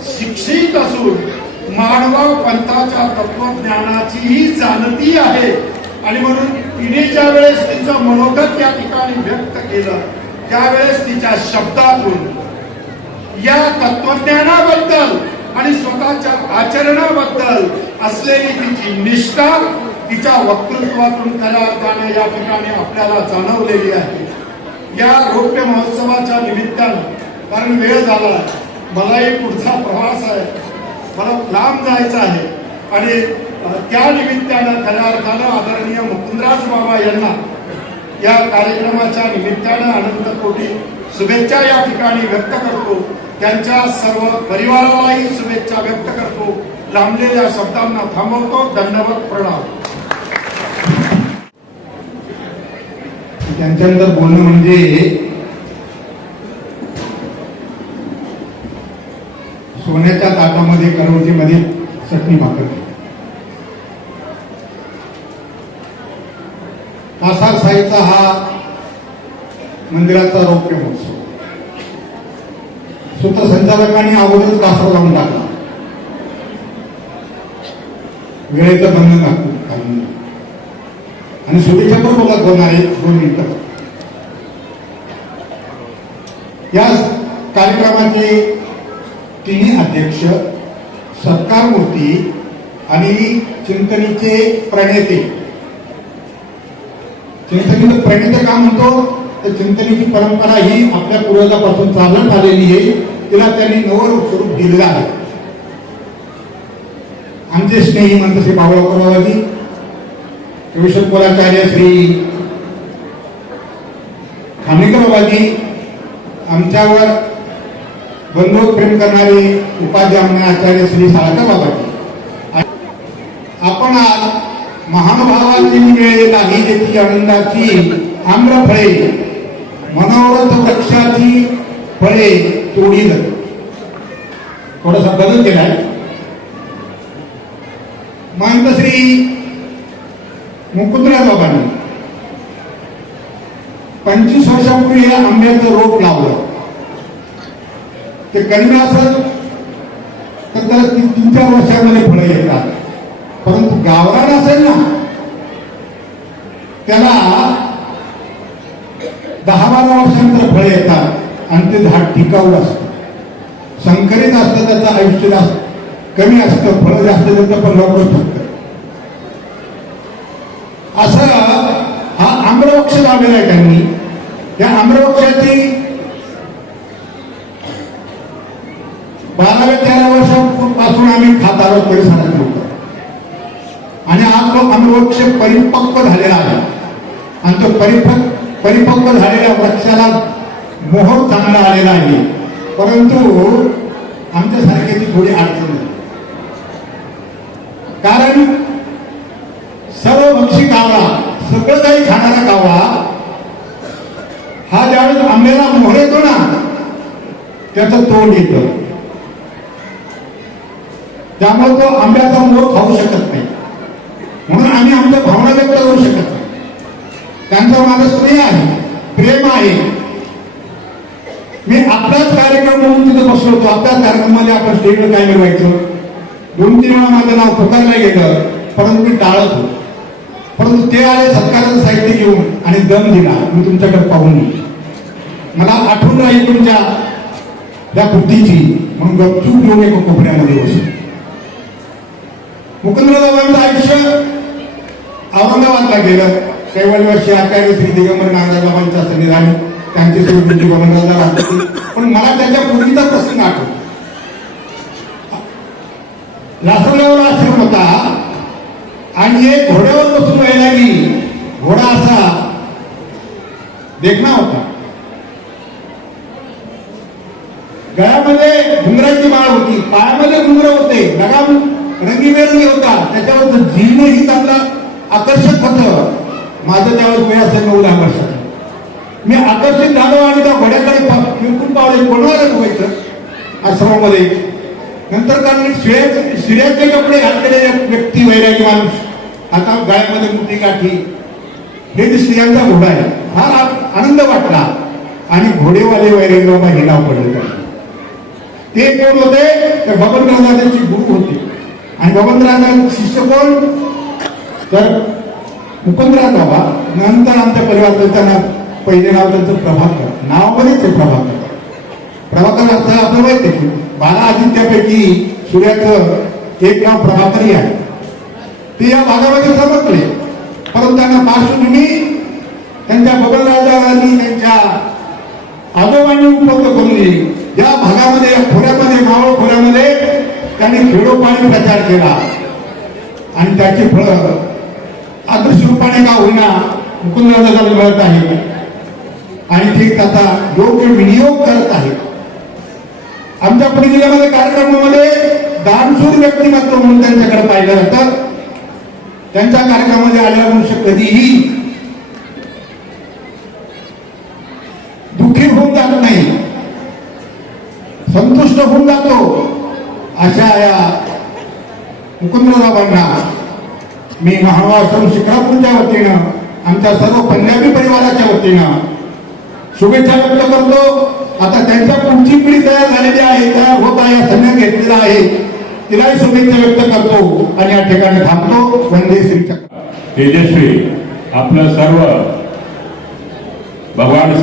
शिक्षित असून मानव पंथाच्या तत्वज्ञानाचीही जाणती आहे. आणि म्हणून तिने ज्या वेळेस तिचं मनोगत या ठिकाणी व्यक्त केलं, त्यावेळेस तिच्या शब्दातून या तत्वज्ञानाबद्दल आणि स्वतःच्या आचरणाबद्दल असलेली तिची निष्ठा तिच्या वक्तृत्वातून खऱ्या अर्थाने या ठिकाणी आपल्याला जाणवलेली आहे. या रौप्य महोत्सवाच्या निमित्तानं, कारण वेळ झाला, मलाही पुढचा प्रवास आहे, मला लांब जायचं आहे आणि त्या निमित्तानं खऱ्या अर्थानं आदरणीय मुकुंदराज बाबा यांना या कार्यक्रमाच्या निमित्तानं अनंत कोटी शुभेच्छा या ठिकाणी व्यक्त करतो. त्यांच्या सर्व परिवारालाही शुभेच्छा व्यक्त करतो. लांबलेल्या शब्दांना थांबवतो. दंडवत प्रणाम. त्यांच्यानंतर बोलणं म्हणजे सोन्याच्या ताटामध्ये करवटीमध्ये चटणी भाकर. कासार साईचा हा मंदिराचा रौप्य महोत्सव. सूत्रसंचालकांनी अगोदरच कासार लावून टाकला. वेळेचं बंधन घालून आणि शुभेच्छा पण बोलत होणार आहे 2 मिनिटं. या कार्यक्रमाचे तिन्ही अध्यक्ष, सत्कार मूर्ती आणि चिंतनीचे प्रणेते. चिंतनीचं प्रणेते का म्हणतो तर चिंतनीची परंपरा ही आपल्या पूर्वजापासून चालत आलेली आहे. तिला त्यांनी नवं स्वरूप दिलेलं आहे. आमचे स्नेही म्हणत श्री बाबुळाव बाबाजी, विश्वपुराचार्य श्री खांडेकर बाबाजी, आमच्यावर बंधू प्रेम करणारे उपाध्याय आचार्य श्री साळकर बाबाजी, आपण आज महानुभावाची वेळ नाही त्याची आनंदाची आम्रफळे मनोरथ वृक्षाची फळे तोडील. थोडासा बदल केलाय. महंत श्री मुकुंदराज बाबांनी 25 वर्षापूर्वी हे आंब्याचं रोप लावलं. ते कमी असेल तर त्याला 3-4 वर्षामध्ये फळं येतात. परंतु गावरान असेल ना, त्याला 10-12 वर्षानंतर फळं येतात आणि ते झाड टिकाऊ असतं. संकरित असतं, त्याचं आयुष्य जास्त कमी असतं, फळं जास्त त्याचं पण लवकर फक्त. असं हा आम्रवृक्ष लावलेला आहे त्यांनी. या आम्रवृक्षाची 12-13 वर्षापासून आम्ही खात आलो परिसरात लोक. आणि आज तो आम्रवृक्ष परिपक्व झालेला आहे. आणि तो परिपक्व झालेल्या वृक्षाला मोहर चांगला आलेला आहे. परंतु आमच्यासारख्याची थोडी अडचण आहे. कारण सर्व भक्षी कावळा, सगळं काही खाणारा कावळा हा ज्यावेळेस आंब्याला मोहर येतो ना, त्याचं तोंड येतं. त्यामुळे तो आंब्याचा मोहर खाऊ शकत नाही. म्हणून आम्ही आमच्या भावना व्यक्त करू शकत नाही. त्यांचा माझा स्नेह आहे, प्रेम आहे. मी आपलाच कार्यक्रम म्हणून तिथे बसलो होतो. आपल्याच कार्यक्रमामध्ये आपण स्टेजवर काय मिळवायचं. 2-3 वेळा माझं नाव पुकारलं गेलं, परंतु मी टाळत होतो. परंतु ते आले सत्काराचं साहित्य घेऊन आणि दम दिला. मी तुमच्याकडे पाहून मला आठवण राहील तुमच्या त्या बुद्धीची, म्हणून गपचूप येऊन एका कोपऱ्यामध्ये बसू. मुकुंदराजांचं आयुष्य औरंगाबादला गेलं. कैवल्य वर्षी आचार्य श्री दिगंबर नागराजाबाईंच्या सन्निधानी त्यांची सुरुवातीची गोविंदराजा राहत होती. पण मला त्याच्या पूर्वीचा प्रसंग आठवतो. लासलगावला आश्रम होता आणि एक घोड्यावर बसून वैरागी, घोडा असा देखणा होता. गळ्यामध्ये घुंगराची माळ होती, पायामध्ये घुंगर होते, लगाम रंगीबेरंगी होता, त्याच्यावरचं जीवनही चांगलं आकर्षक होतं. माझं त्यावेळेस वय असेल 9-10 वर्षाचं. मी आकर्षित झालो आणि त्या घोड्याकडे फिरकून पावले. कोणाला व्हायचं आश्रमामध्ये. नंतर कारण शिड्याचे कपडे घातलेले व्यक्ती, वैरागी माणूस, आता गळ्यामध्ये मोठी काठी, हे स्त्रियांचा घोडा आहे. फार आनंद वाटला. आणि घोडेवाले वैरागी बाबा हे नाव पडलं त्याला. ते कोण होते तर बबनराजांची गुरु होते. आणि बबनराजांचे शिष्य कोण तर मुकुंदराज बाबा. नंतर आमच्या परिवाराचं त्यांना पहिले नाव त्यांचं प्रभाकर, नावामध्येच ते प्रभाकर. प्रभाकर अर्थ आपलं माहिती आहे की 12 आदित्यापैकी सूर्याचं एक नाव प्रभाकरी आहे. ते या भागामध्ये समजले. परंतु त्यांना पार्श्वभूमी त्यांच्या बबनराजांनी त्यांच्या आजोबांनी उपलब्ध करून दिली. या भागामध्ये, या खोऱ्यामध्ये, मावळ खोऱ्यामध्ये त्यांनी खेडोपाडी प्रचार केला आणि त्याची फळं आदर्श रूपाने का होईना मुकुंदराजाला मिळत आहे आणि ते त्याचा योग्य विनियोग करत आहे. आमच्या पुणे जिल्ह्यामध्ये कार्यक्रमामध्ये दानशूर व्यक्तिमत्व म्हणून त्यांच्याकडे पाहिलं जातं. त्यांच्या कार्यक्रमामध्ये आलेला मनुष्य कधीही दुःखी होऊन जात नाही, संतुष्ट होऊन जातो. अशा या मुकुंदराजांना मी महाराष्ट्र शिक्रापूरच्या वतीनं, आमच्या सर्व पंजाबी परिवाराच्या वतीनं शुभेच्छा व्यक्त करतो. आता त्यांच्या पुढची पिढी तयार झालेली आहे, तयार होत आहे, संन्यास घेतलेला आहे, तिलाही शुभेच्छा व्यक्त करतो आणि या ठिकाणी थांबतो. वंदे श्री चक्र. तेजस्वी आपलं सर्व भगवान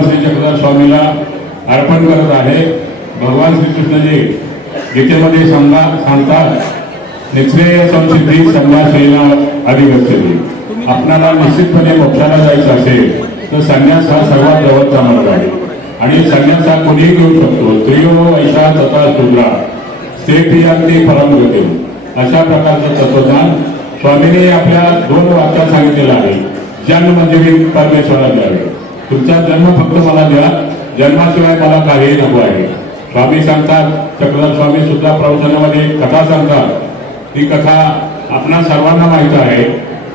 श्री चक्रधर स्वामीला अर्पण करत आहे. भगवान श्रीकृष्णजी गीतेमध्ये सांगतात, निश्रेय संसिद्धी संन्यासेना अधिगच्छति. आपल्याला निश्चितपणे मोक्षाला जायचं असेल तर संन्यास हा सर्वात जवळचा मार्ग आहे. आणि संन्यास हा कोणीही घेऊ शकतो. स्त्रियो ऐशा तथा शूद्रा स्त्रीप्रियांती परमगती. अशा प्रकारचं तत्वज्ञान स्वामीने आपल्या 2 वाक्यात सांगितलेलं आहे. जन्म म्हणजे मी परमेश्वराला द्यावे. तुमचा जन्म फक्त मला द्या, जन्माशिवाय मला काहीही नको आहे. स्वामी सांगतात, चक्रधर स्वामी सुद्धा प्रवचनामध्ये कथा सांगतात. ती कथा आपणा सर्वांना माहित आहे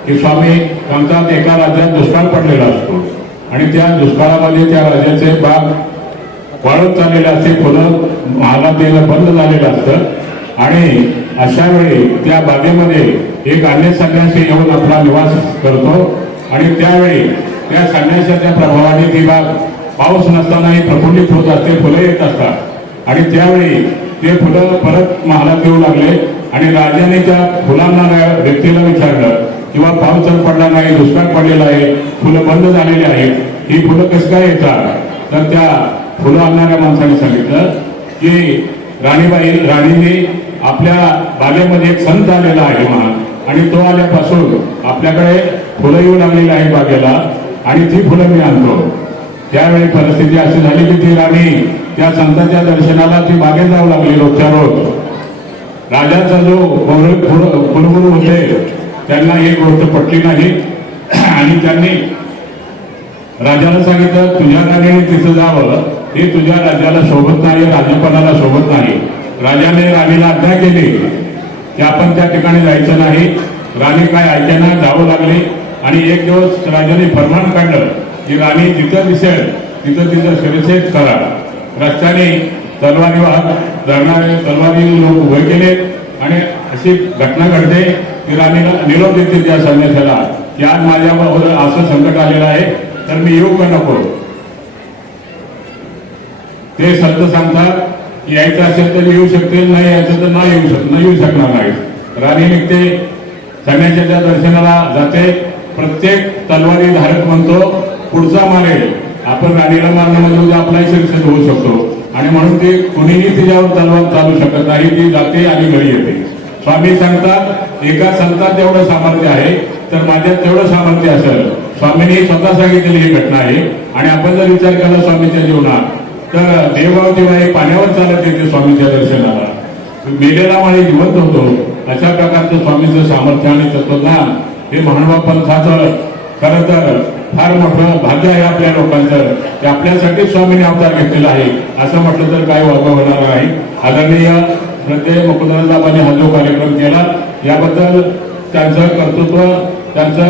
की स्वामी सांगतात एका राज्यात दुष्काळ पडलेला असतो आणि त्या दुष्काळामध्ये त्या राज्याचे बाग वाळत चाललेले असते, फुलं महालात यायला बंद झालेलं असतं आणि अशा वेळी त्या बागेमध्ये एक अन्य संन्यासी येऊन आपला निवास करतो आणि त्यावेळी त्या संन्यासाच्या प्रभावाने ती बाग पाऊस नसतानाही प्रफुल्लित होत असते, फुलं येत असतात आणि त्यावेळी ते फुलं परत महालात येऊ लागले आणि राजाने त्या फुलांना व्यक्तीला विचारलं किंवा पाऊस जर पडला नाही, दुष्काळ पडलेला आहे, फुलं बंद झालेली आहेत, ही फुलं कसं काय येतात. तर त्या फुलं आणणाऱ्या माणसाने सांगितलं की राणीने आपल्या बागेमध्ये एक संत आलेला आहे महान आणि तो आल्यापासून आपल्याकडे फुलं येऊ लागलेली आहे बागेला आणि ती फुलं मी आणतो. त्यावेळी परिस्थिती अशी झाली की ती राणी त्या संतांच्या दर्शनाला ती बागेत जाऊ लागली रोजच्या रोज. राजाचा जो कुलगुरू होते त्यांना एक गोष्ट पटली नाही आणि त्यांनी राजाला सांगितलं, तुझ्या राणीने तिथं जावं, हे तुझ्या राजाला शोभत नाही, राजपणाला शोभत नाही. राजाने राणीला आज्ञा केली की आपण त्या ठिकाणी जायचं नाही. राणी काय ऐकायला जावं लागली आणि एक दिवस राजाने फरमान काढलं की राणी जिथं दिसेल तिथं तिथं शिरछेद करा. रस्त्याने तलवारी लोक उभे केले आणि अशी घटना घडते की राणीला निरोप देते त्या संन्यासाला की आज माझ्यावर असं संकट आलेलं आहे तर मी येऊ का नको. ते संत सांगतात की यायचं असेल तर येऊ शकते, नाही यायचं तर नाही येऊ शकणार नाही. राणी निघते सगळ्यांच्या दर्शनाला जाते. प्रत्येक तलवारी धारक म्हणतो पुढचा मारेल, आपण राणीला मारणं म्हणजे उद्या आपलाही सक्सेस होऊ शकतो. आणि म्हणून ते कुणीही तिच्यावर तलवार चालू शकत नाही, ती जाते आणि घरी येते. स्वामी सांगतात एका संतात जेवढं सामर्थ्य आहे तर माझ्यात तेवढं सामर्थ्य असेल. स्वामींनी स्वतः सांगितलेली ही घटना आहे. आणि आपण जर विचार केला स्वामींच्या जीवनात तर देवगावची बाई पाण्यावर चालत येते स्वामींच्या दर्शनाला, मेलेला माळी जिवंत होतो. अशा प्रकारचं स्वामींचं सामर्थ्य आणि तत्वज्ञान हे महानुभाव पंथाचं खरं तर फार मोठं भाग्य आहे आपल्या लोकांचं, ते आपल्यासाठी स्वामींनी अवतार घेतलेला आहे असं म्हटलं तर काय वावग होणार नाही. आदरणीय श्रद्धेय मुकुंदराजांनी हा जो कार्यक्रम केला याबद्दल त्यांचं कर्तृत्व, त्यांचं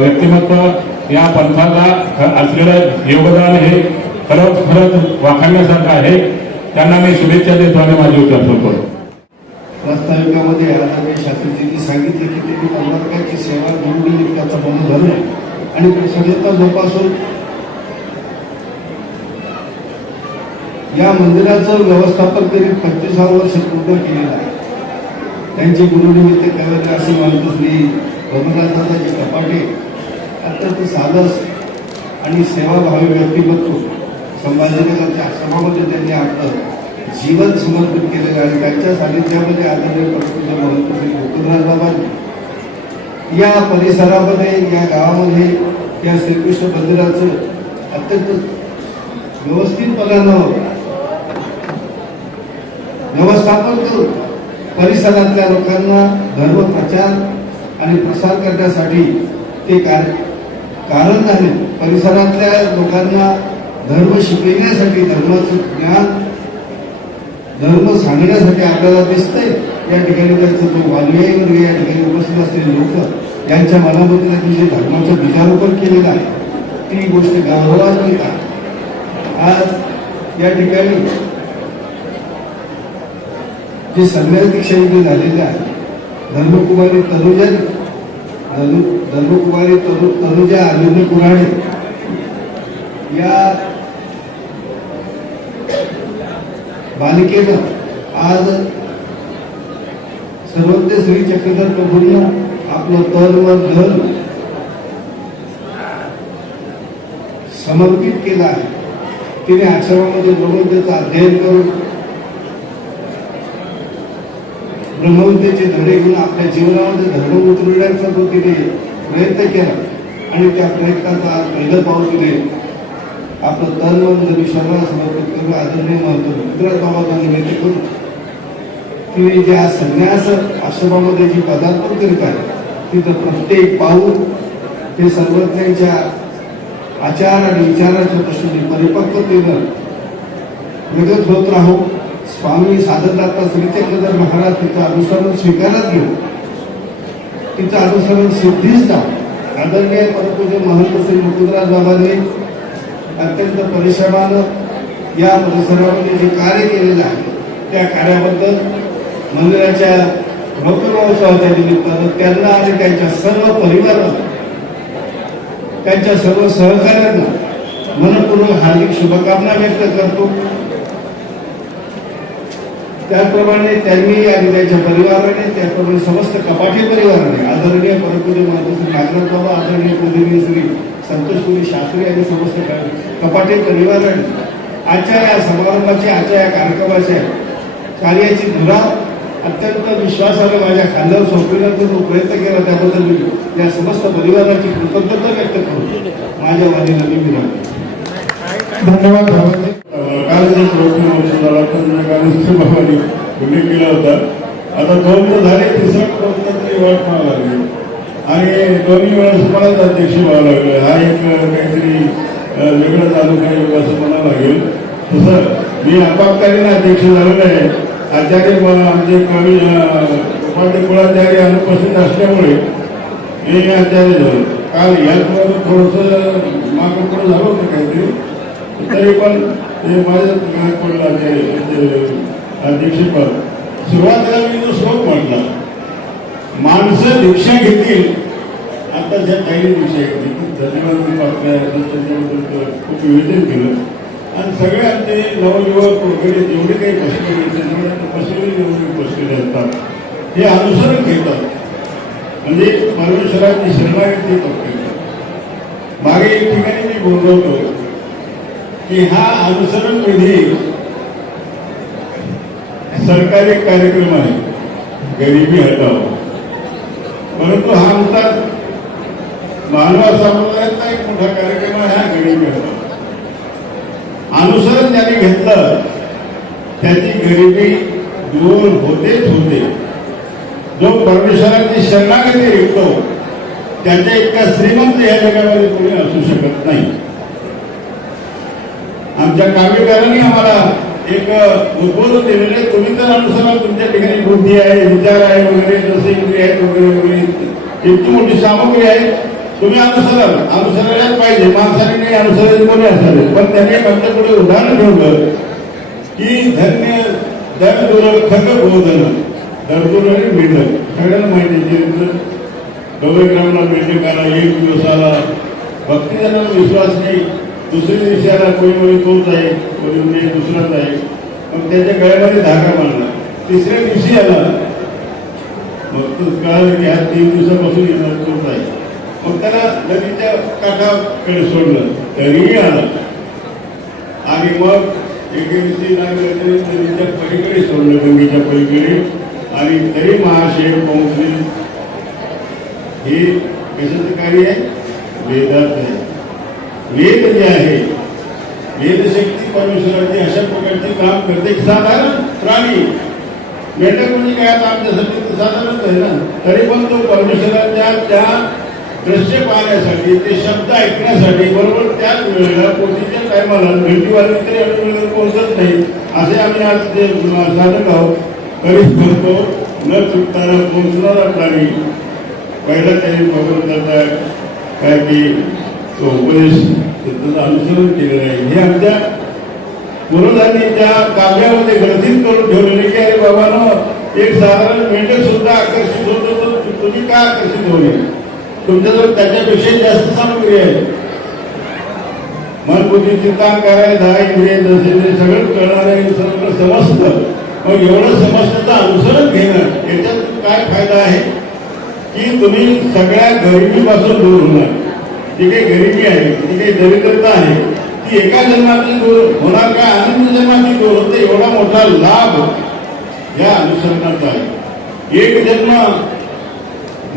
व्यक्तिमत्व, या पंथाला असलेलं योगदान हे खरंच वाखाणण्यासारखं आहे. त्यांना मी शुभेच्छा देतो आणि माझी उत्तर करतो. वास्तविकामध्ये आदरणीय शास्त्रीजींनी सांगितलं की त्यांनी पंढरपूरची सेवा निवडून त्याचा मनोधर्म आणि प्रसन्नता जोपासून या मंदिराचं व्यवस्थापन त्यांनी 25 वर्ष पूर्ण केलेलं आहे. त्यांचे गुरुनिमित्त कवयित्री असे मानतो श्री रघुनाथदादाजी कपाटे अत्यंत साधस आणि सेवाभावी व्यक्तिमत्व संभाजीनगरच्या आश्रमामध्ये त्यांनी आपलं जीवन समर्पित केलेलं आणि त्यांच्या सानिध्यामध्ये आदरणीय प्रभूचे महंत श्री मुकुंदराज बाबांनी या परिसरामध्ये, या गावामध्ये या श्रीकृष्ण मंदिराचं अत्यंत व्यवस्थितपणानं व्यवस्थापन करून परिसरातल्या लोकांना धर्म प्रचार आणि प्रसार करण्यासाठी ते कारण झाले. परिसरातल्या लोकांना धर्म शिकविण्यासाठी, धर्माचं ज्ञान, धर्म सांगण्यासाठी आपल्याला दिसतंय. या ठिकाणी त्यांचं जो वाल्मिकी वर्ग या ठिकाणी उपस्थित असलेले लोक यांच्या मनामध्ये त्यांनी जे धर्माचं बीजारोपण केलेलं आहे ती गोष्ट गौरवान्वित आहे. आज या ठिकाणी जे संन्यास दीक्षांती झालेले आहे धर्मकुमारी तनुजा अरविंद कुऱ्हाडे या बालिकेनं आज सर्वज्ञ श्री चक्रधर प्रभूंना आपलं तन व धन समर्पित केलं आहे. तिने आश्रमामध्ये ब्रह्मविद्येचं अध्ययन करून ब्रह्मविद्येचे धडे घेऊन आपल्या जीवनामध्ये धर्म उतरवण्याचा जो तिने प्रयत्न केला आणि त्या प्रयत्नाचा आज पहिलं पाऊल तिने आपलं तन व धन ईश्वराला समर्पित करून आदरणीय महंत मुकुंदराज बाबांना निमित्त करून तिने ज्या संन्यास आश्रमामध्ये जी पदार्पण करीत आहे तिथं प्रत्येक पाऊल ते सर्वज्ञांच्या आचार आणि विचाराच्या दृष्टीने परिपक्वतेनं प्रगत होत राहू. स्वामी साधनदाता श्री चक्रधर महाराज तिचं अनुसरण स्वीकारत घेऊ, तिचं अनुसरण सिद्धीच जाऊ. आदरणीय परमपूज्य महंत श्री मुकुंदराज बाबांनी अत्यंत परिश्रमानं या परिसरामध्ये जे कार्य केलेलं आहे त्या कार्याबद्दल मंदिराच्या भव्य महोत्सवाच्या निमित्तानं त्यांना आणि त्यांच्या सर्व परिवाराला, त्यांच्या सर्व सहकाऱ्यांना मनपूर्वक हार्दिक शुभकामना व्यक्त करतो. त्याचप्रमाणे त्यांनी आणि त्यांच्या परिवाराने, त्याचप्रमाणे समस्त कपाटे परिवाराने, आदरणीय परमपूज्य महंत श्री नागनाथ बाबा, आदरणीय पूजनीय श्री संतोषपुरी शास्त्री आणि समस्त कपाटे परिवाराने आजच्या या समारंभाची, आजच्या या कार्यक्रमाच्या कार्याची धुरा अत्यंत विश्वासाने माझ्या खांद्यावर सोपविण्याचा जो प्रयत्न केला त्याबद्दल मी या समस्त परिवाराची कृतज्ञता व्यक्त करू. माझ्या वाणीला मी विनंती. धन्यवाद. काल जो प्रवचन झाला बाबांनी उल्लेख केला होता. आता 2 तर झाले, तिसरा प्रवचन तरी वाट पाहावं लागली आणि दोन्ही वेळेस मलाच अध्यक्ष व्हावं लागलं. हा एक काहीतरी वेगळं तालुका असं म्हणावं लागेल. तसं मी आपातकालीन अध्यक्ष झालेलं आहे. आचार्य आमचे कवी उपाध्याय कुळाचार्य अनुपस्थित असल्यामुळे मी आचार्य झालो. काल याचमुळे थोडंसं मागं पुढं झालं होतं काहीतरी, तरी पण ते माझ्या पडलं अध्यक्षपद. सुरुवातीला मी जो श्लोक म्हटला, माणसं दीक्षा घेतील, आता ज्या काही दीक्षा घेतली, धन्यवाद आपल्या त्याच्याबद्दल खूप विवेचन केलं. आणि सगळे आमचे नवयुवक वगैरे जेवढे काही बसलेले, बसलेले जेवढे बसलेले असतात हे अनुसरण घेतात. म्हणजे परमेश्वराची शरणागती करतो. मागे एक ठिकाणी मी बोललो होतो की हा अनुसरण विधी सरकारी कार्यक्रम आहे, गरिबी हटाव, परंतु हा आमचा मानवा समुदायाचा एक मोठा कार्यक्रम आहे, हा गरिबी हटाव. अनुसरण ज्याने घेतलं त्याची गरिबी दूर होतेच होते. जो परमेश्वराची शरणागती ऐकतो त्याच्या इतका श्रीमंत या जगामध्ये कोणी असू शकत नाही. आमच्या काव्यकारांनी आम्हाला एक उद्बोधन दिलेले, तुम्ही तर अनुसरण, तुमच्या ठिकाणी बुद्धी आहे, विचार आहे वगैरे, जसे इंद्रिय आहेत वगैरे वगैरे, इतकी मोठी सामग्री आहे, तुम्ही अनुसरायलाच पाहिजे. माणसाने नाही अनुसरायचे कोणी असावे. पण त्याने आमच्या पुढे उदाहरण ठेवलं की धन्य दरदुर खग बोधन, दरदुर आणि मेंढक सगळ्यांना माहिती. गवळीग्रामला मेंढकाला एक दिवसाला भक्तिजनाला विश्वास नाही, दुसऱ्या दिवसाला कोणी कोणी तोच आहे, कोणी म्हणजे दुसराच आहे. मग त्याच्या गळ्यामध्ये धागा बांधला. तिसऱ्या दिवशी आला, मग तो कळालं की हा 3 दिवसापासून येणार तोच आहे. मग त्याला नदीच्या काठाकडे सोडलं, तरीही आला. आणि मग एके दिवशी नदीच्या पलीकडे सोडलं, गंगेच्या पलीकडे, आणि तरी महाशय पोहोचले. हे कशाचं कार्य आहे? वेदात आहे. वेद जे आहे, वेदशक्ती परमेश्वराची अशा प्रकारचे काम करते. साधारण प्राणी मेंढक म्हणजे काय, आता आमच्यासाठी साधारणच आहे ना, तरी पण तो परमेश्वराच्या त्या दृश्य पाहण्यासाठी, ते शब्द ऐकण्यासाठी बरोबर त्याच वेळेला पोटीच्या टायमाला भेटी वाजली तरी आम्ही वेळेवर पोहोचत नाही. असे आम्ही आज जे साधक आहोत, तरीच करतो न चुकताना पोहोचणारा प्राणी. पहिला त्यांनी भगवंताचा काय की तो उपदेश त्याचं अनुसरण केलेलं आहे. हे आमच्या पूर्वजांनी त्या काव्यामध्ये ग्रथित करून ठेवलेले की अरे बाबांनो, एक साधारण मेंढक सुद्धा आकर्षित होतो, तर तुम्ही का आकर्षित होणे? तुमच्याजवळ त्याच्यापेक्षा जास्त सामग्री आहे. मन बुद्धी चिंतन करायला 10 इंद्रिय दर्शने सगळं कळणार आहे, सगळं समजतं. मग एवढं समजण्याचं अनुसरण घेणं, याच्यात काय फायदा आहे की तुम्ही सगळ्या गरिबीपासून दूर होणार. जी काही गरिबी आहे, जी काही दरिद्रता आहे, ती एका जन्माची दूर होणार का अनंत जन्माची दूर होते. एवढा मोठा लाभ या अनुसरणाचा आहे. एक जन्म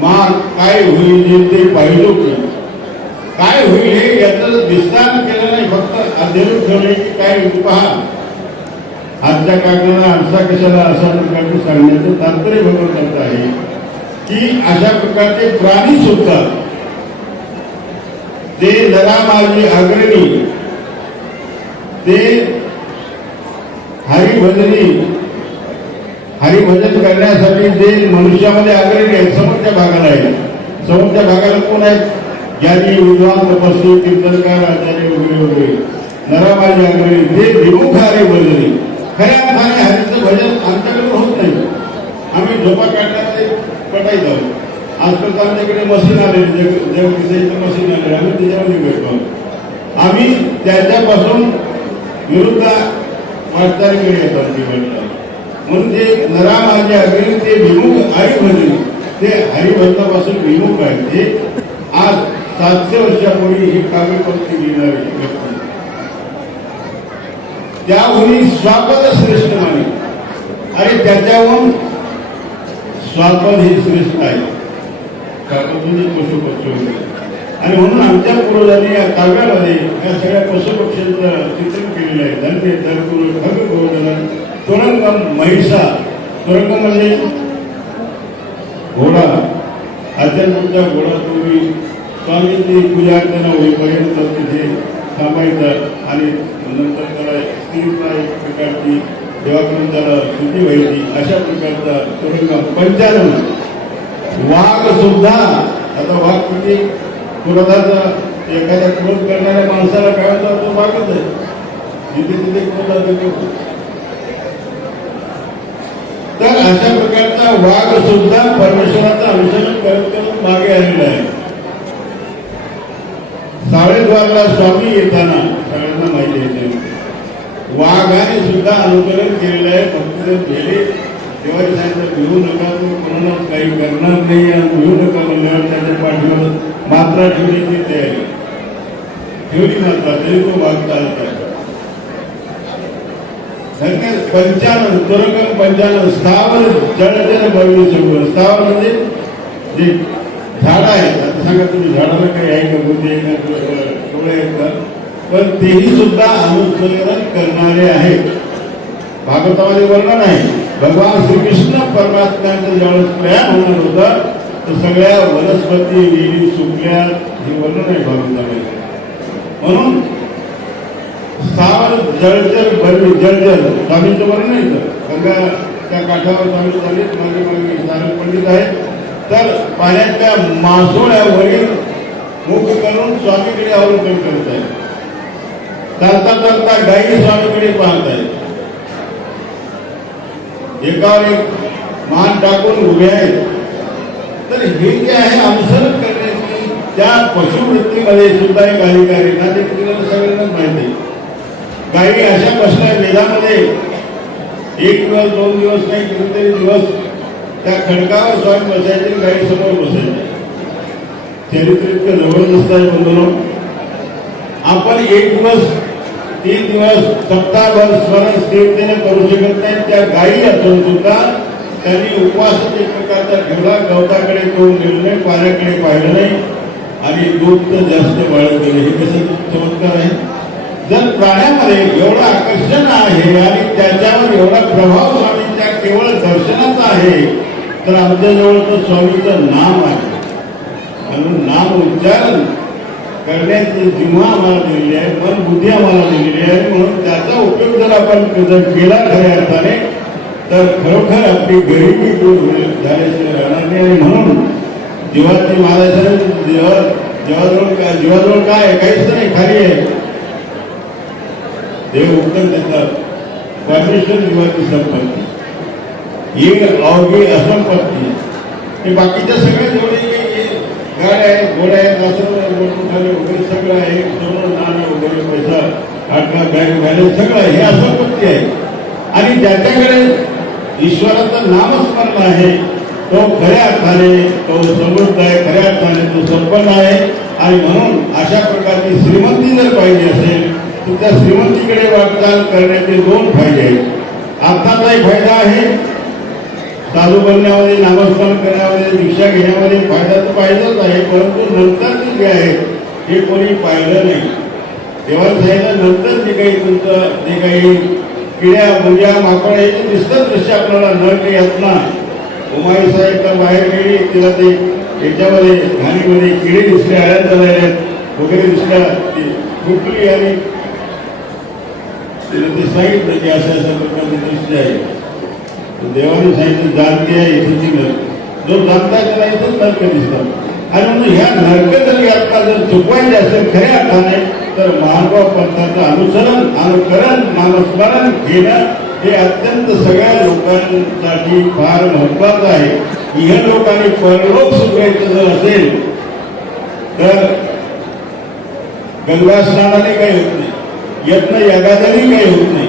मान काय होईल ते पाहिलो की काय होईल हे याचं विस्तार केलं नाही, फक्त अध्ययन ठेवले की काय पहा. आजच्या काळाला आमचा कशाला अशा प्रकारचं सांगण्याचं तात्पर्य भगवंताचं आहे की अशा प्रकारचे प्राणी सुद्धा ते जरा माझे अग्रणी, ते हरिभजन करण्यासाठी जे मनुष्यामध्ये अग्रणी आहेत, समोरच्या भागाला आहे. समोरच्या भागाला कोण आहेत? ज्ञानी, विद्वान, तपस्वी, कीर्तनकार, आचार्य वगैरे वगैरे. नरा माझे अग्रणी ते विमुख हरिभजनी. खऱ्या अर्थाने हरीचं भजन आमच्याकडे होत नाही. आम्ही झोपा काढण्याचे पटायत आहोत. आजकाल आमच्याकडे मशीन आले, जगदिसाईचं मशीन आले, आम्ही त्याच्यामध्ये भेटतो. आम्ही त्याच्यापासून विरुद्ध वाटचालीकडे येतात ती भेटतात. म्हणून ते नरा माझे अग्रणी ते विमुख हरिभजनी, ते हरिभजनापासून विमुख आहे. ते आज 700 वर्षापूर्वी ही काव्यपंक्ती लिहिणारी व्यक्ती, त्याहून स्वापद श्रेष्ठ माने. अरे त्याच्याहून स्वापद हे श्रेष्ठ आहे. स्वापद म्हणजे पशुपक्षी वगैरे. आणि म्हणून आमच्या पूर्वजांनी या काव्यामध्ये या सगळ्या पशुपक्ष्यांचं चित्रण केलेलं आहे. धन्य दरदुर खग बोधन, तुरंगम महिषा. तुरंगम म्हणजे घोडा, अध्यात्माचा घोडा. तुम्ही स्वामींची पूजा अर्चना होईपर्यंत तिथे थांबायचं आणि नंतर त्याला स्त्रीचा एक प्रकारची देवाकडून त्याला शुद्धी व्हायची. अशा प्रकारचा तुरंगम. पंचानन वाघ सुद्धा, आता वाघ किती क्रोधाचा, एखाद्या क्रोध करणाऱ्या माणसाला काय होतं, तो वाघच आहे. जिथे तिथे क्रोधाचा होतो. तर अशा प्रकारचा वाघ सुद्धा परमेश्वराचं अनुसरण करत करत मागे आलेला आहे. साडेद्वारला स्वामी येताना सगळ्यांना माहिती येते, वाघाने सुद्धा अनुकरण केलेलं आहे. भक्तजन गेले देवाने सांगितलं भिवू नका, तू कोणाला काही करणार नाही आणि भिवू नका म्हणल्यावर त्याच्या पाठीवर मात्रा ठेवण्याची तयारी ठेवली मात्रा, तरी तो वागता आला. 55 तुरंग 55 स्थावर जळजळ बळी सगळं. स्थावर म्हणजे जे झाड आहेत. आता सांगा तुम्ही झाडाला काही आहे का, बुद्धी आहे का, डोळे आहेत का, पण तेही सुद्धा अनुसरण करणारे आहेत. भागवतामध्ये वर्णन आहे, भगवान श्रीकृष्ण परमात्म्यांचं ज्यावेळेस प्रयाण होणार होतं तर सगळ्या वनस्पती वेली सुकल्या, हे वर्णन आहे भागवतामध्ये. म्हणून स्थावर जळजळ बळी जळजळ स्वामींचं वर्णन आहे. गंगा त्या काठावर स्वामी झाले, मागे मागे नारायण पंडित आहेत. तर पाण्याच्या मासोळ्यावरील मुख करून स्वामीकडे अवलोकन करत आहे. चालता चालता गायी स्वामीकडे पाहत आहेत. एकावर एक मान टाकून उभे आहेत. तर हे जे आहे अनुसरण करण्याची त्या पशुवृत्तीमध्ये सुद्धा एक अधिकारी ना, ते तुम्हाला सगळ्यांनाच माहिती आहे. गायी अशा बसल्या वेदामध्ये 1 दिवस 2 दिवस नाही, कितीतरी दिवस त्या खडकावर स्वामी बसायचे, गायी समोर बसायचे. चरित्र इतकं जबरदस्त आहे बंधूंनो. आपण 1 दिवस 3 दिवस सप्ताहभर स्मरण स्थिरतेने करू शकत नाही. त्या गायी असून सुद्धा त्यांनी उपवास एक प्रकारचा ठेवला. गवताकडे तोंड दिलं नाही, पाण्याकडे पाहिलं नाही आणि दूध तर जास्त वाढत गेलं. हे कसं चमत्कार आहे. जर प्राण्यामध्ये एवढं आकर्षण आहे आणि त्याच्यावर एवढा प्रभाव स्वामींच्या केवळ दर्शनाचा आहे, तर आमच्याजवळ तर स्वामीचं नाम आहे. म्हणून नाम उच्चारण करण्याची जिव्हा आम्हाला दिलेली आहे, मन बुद्धी आम्हाला दिलेली आहे. म्हणून त्याचा उपयोग जर आपण केला खऱ्या अर्थाने तर खरोखर आपली गरिबी दूर झाल्याशिवाय राहणार नाही. आणि म्हणून जीवाची महाराजांनी जीवाजवळ काय आहे, काहीच नाही, खाली आहे. देव उत्तर देतात, परमेश्वर जीवाची संपत्ती एक अवघी असंपत्ती. हे बाकीच्या सगळ्या जेवढे गाड्या आहेत, घोड्या आहेत, मोठमोठाले वगैरे सगळं आहे, सोनं नाणं वगैरे पैसा आटला बँक बॅलन्स सगळं आहे, हे असंपत्ती आहे. आणि ज्याच्याकडे ईश्वराचं नामस्मरण आहे तो खऱ्या अर्थाने तो समृद्ध आहे, खऱ्या अर्थाने तो संपन्न आहे. आणि म्हणून अशा प्रकारची श्रीमंती जर पाहिजे असेल तर त्या श्रीमंतीकडे वाटचाल करण्याचे 2 फायदे आहेत. आत्ताचा एक फायदा आहे, साधू बनण्यामध्ये, नामस्मरण करण्यामध्ये, दीक्षा घेण्यामध्ये फायदा तर पाहिजेच आहे, परंतु नंतर जे आहे हे कोणी पाहिलं नाही. तेव्हा सांगितलं नंतर जे काही तुमचं जे काही किड्या मुंग्या माकड हे दिसतं दृश्य आपल्याला न काही यातना. उमाई साहेब तर बाहेर गेली, तिला ते याच्यामध्ये घाणीमध्ये किडे दिसले, आळ्या झालेल्या वगैरे दिसल्या, ती फुटली आणि तिला ते सांगितलं की अशा अशा प्रकारचे दृश्य आहे. देवाने सांगितलं जाणते आहे इथंची नरक, जो जाणता त्याला इथंच नरक दिसतात. आणि म्हणून ह्या नरक जर यात्रा जर चुकवायची असेल खऱ्या अर्थाने तर महानुभाव पंथाचं अनुकरण नामस्मरण घेणं हे अत्यंत सगळ्या लोकांसाठी फार महत्वाचं आहे. इहलोक आणि परलोक सुखायचं जर असेल तर गंगा स्नानाने काही होत नाही, यत्न यागाने काही होत नाही,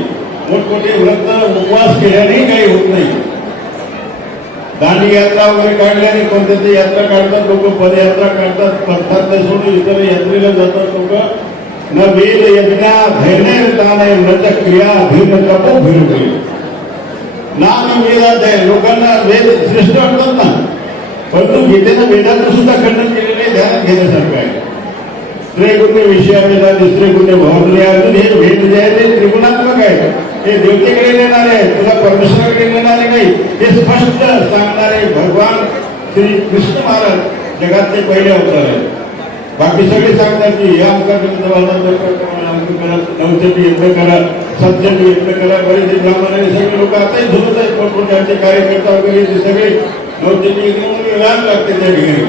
मोठमोठे व्रत उपवास केल्याने काही होत नाही. दांडी यात्रा वगैरे काढल्याने कोणत्या ते यात्रा काढतात लोक, पदयात्रा काढतात, पंथातल्या सोडून इतर यात्रेला जातात लोक. न वेद यज्ञा धैर्य दाने न क्रिया भिन्न तपो भिरते. नाम वेदात आहे, लोकांना वेद श्रेष्ठ वाटतात ना, परंतु गीतेनं वेदांचं सुद्धा खंडन केलेले ध्यान घेण्यासारखं आहे. त्रैगुण्य विषयावेदाने त्रिगुण्य भवनले अजून हे भेद जे आहे ते त्रिगुणात्मक आहे. हे देवतेकडे नेणारे आहे, तुला परमेश्वराकडे नेणारे नाही, हे स्पष्ट सांगणारे भगवान श्री कृष्ण महाराज जगातले पहिले अवतार आहेत. बाकी सगळे सांगतात की हे आमचा नवचंडी यज्ञ करा, सत्चंडी यज्ञ करा. बरेचसे ब्राह्मण सगळे लोक आताही झुलत आहेत, मोठमोठ्यांचे कार्यकर्ता वगैरे ते सगळे नवचंडी यज्ञ म्हणून लाभ लागते त्या ठिकाणी.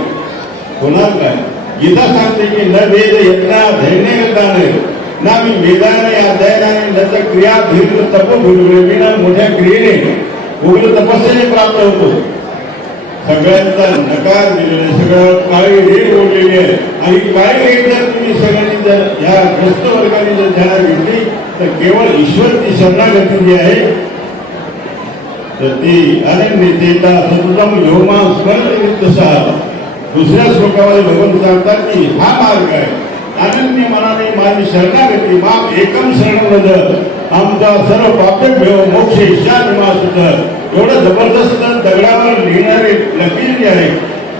होणार काय? गीता सांगते की न वेद यज्ञा धैर्य दाने ना मी वेदाने अध्ययनाने न क्रिया भिन्न तप भिन्न मोठ्या क्रियेने उग्र तपस्येने प्राप्त होतो. सगळ्यांचा नकार दिलेला, सगळं काळी रेड ओढलेली आहे. आणि काळी रेड जर तुम्ही सगळ्यांनी जर ह्या ग्रस्त वर्गाने जर ध्यानात घेतली तर केवळ ईश्वरची शरणागती जी आहे तर ती अनन्यतेता सततम योमा स्मरते तसा दुसऱ्या श्लोकामध्ये भगवंत सांगतात की हा मार्ग आहे. अनन्य मनाने माझी शरणागती माम एकम शरणवद आमचा सर्व पापेभ्यो मोक्ष ईशान्यमासुत. एवढं जबरदस्त दगडावर लिहिणारे लकीर जे आहे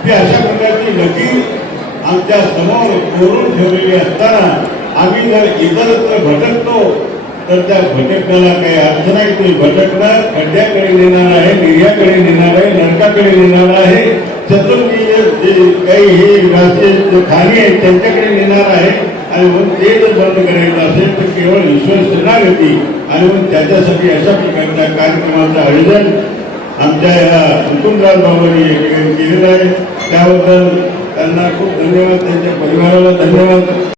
ते अशा प्रकारची लकीर आमच्या समोर कोरून ठेवलेली असताना आम्ही जर इतरत्र भटकतो तर त्या भटकण्याला काही अर्थ नाही. ते भटकणं खड्ड्याकडे नेणार आहे, निर्याकडे नेणार आहे, नरकाकडे नेणार आहे, चतुर्मीय जे काही हे राष्ट्रीय खाणी आहेत त्यांच्याकडे नेणार आहे. आणि म्हणून ते जर बंद करायचं असेल तर केवळ ईश्वर शरणागती आणि म्हणून त्याच्यासाठी अशा प्रकारच्या कार्यक्रमाचं आयोजन आमच्या या मुकुंदराज बाबांनी केलेलं आहे. त्याबद्दल त्यांना खूप धन्यवाद, त्यांच्या परिवाराला धन्यवाद.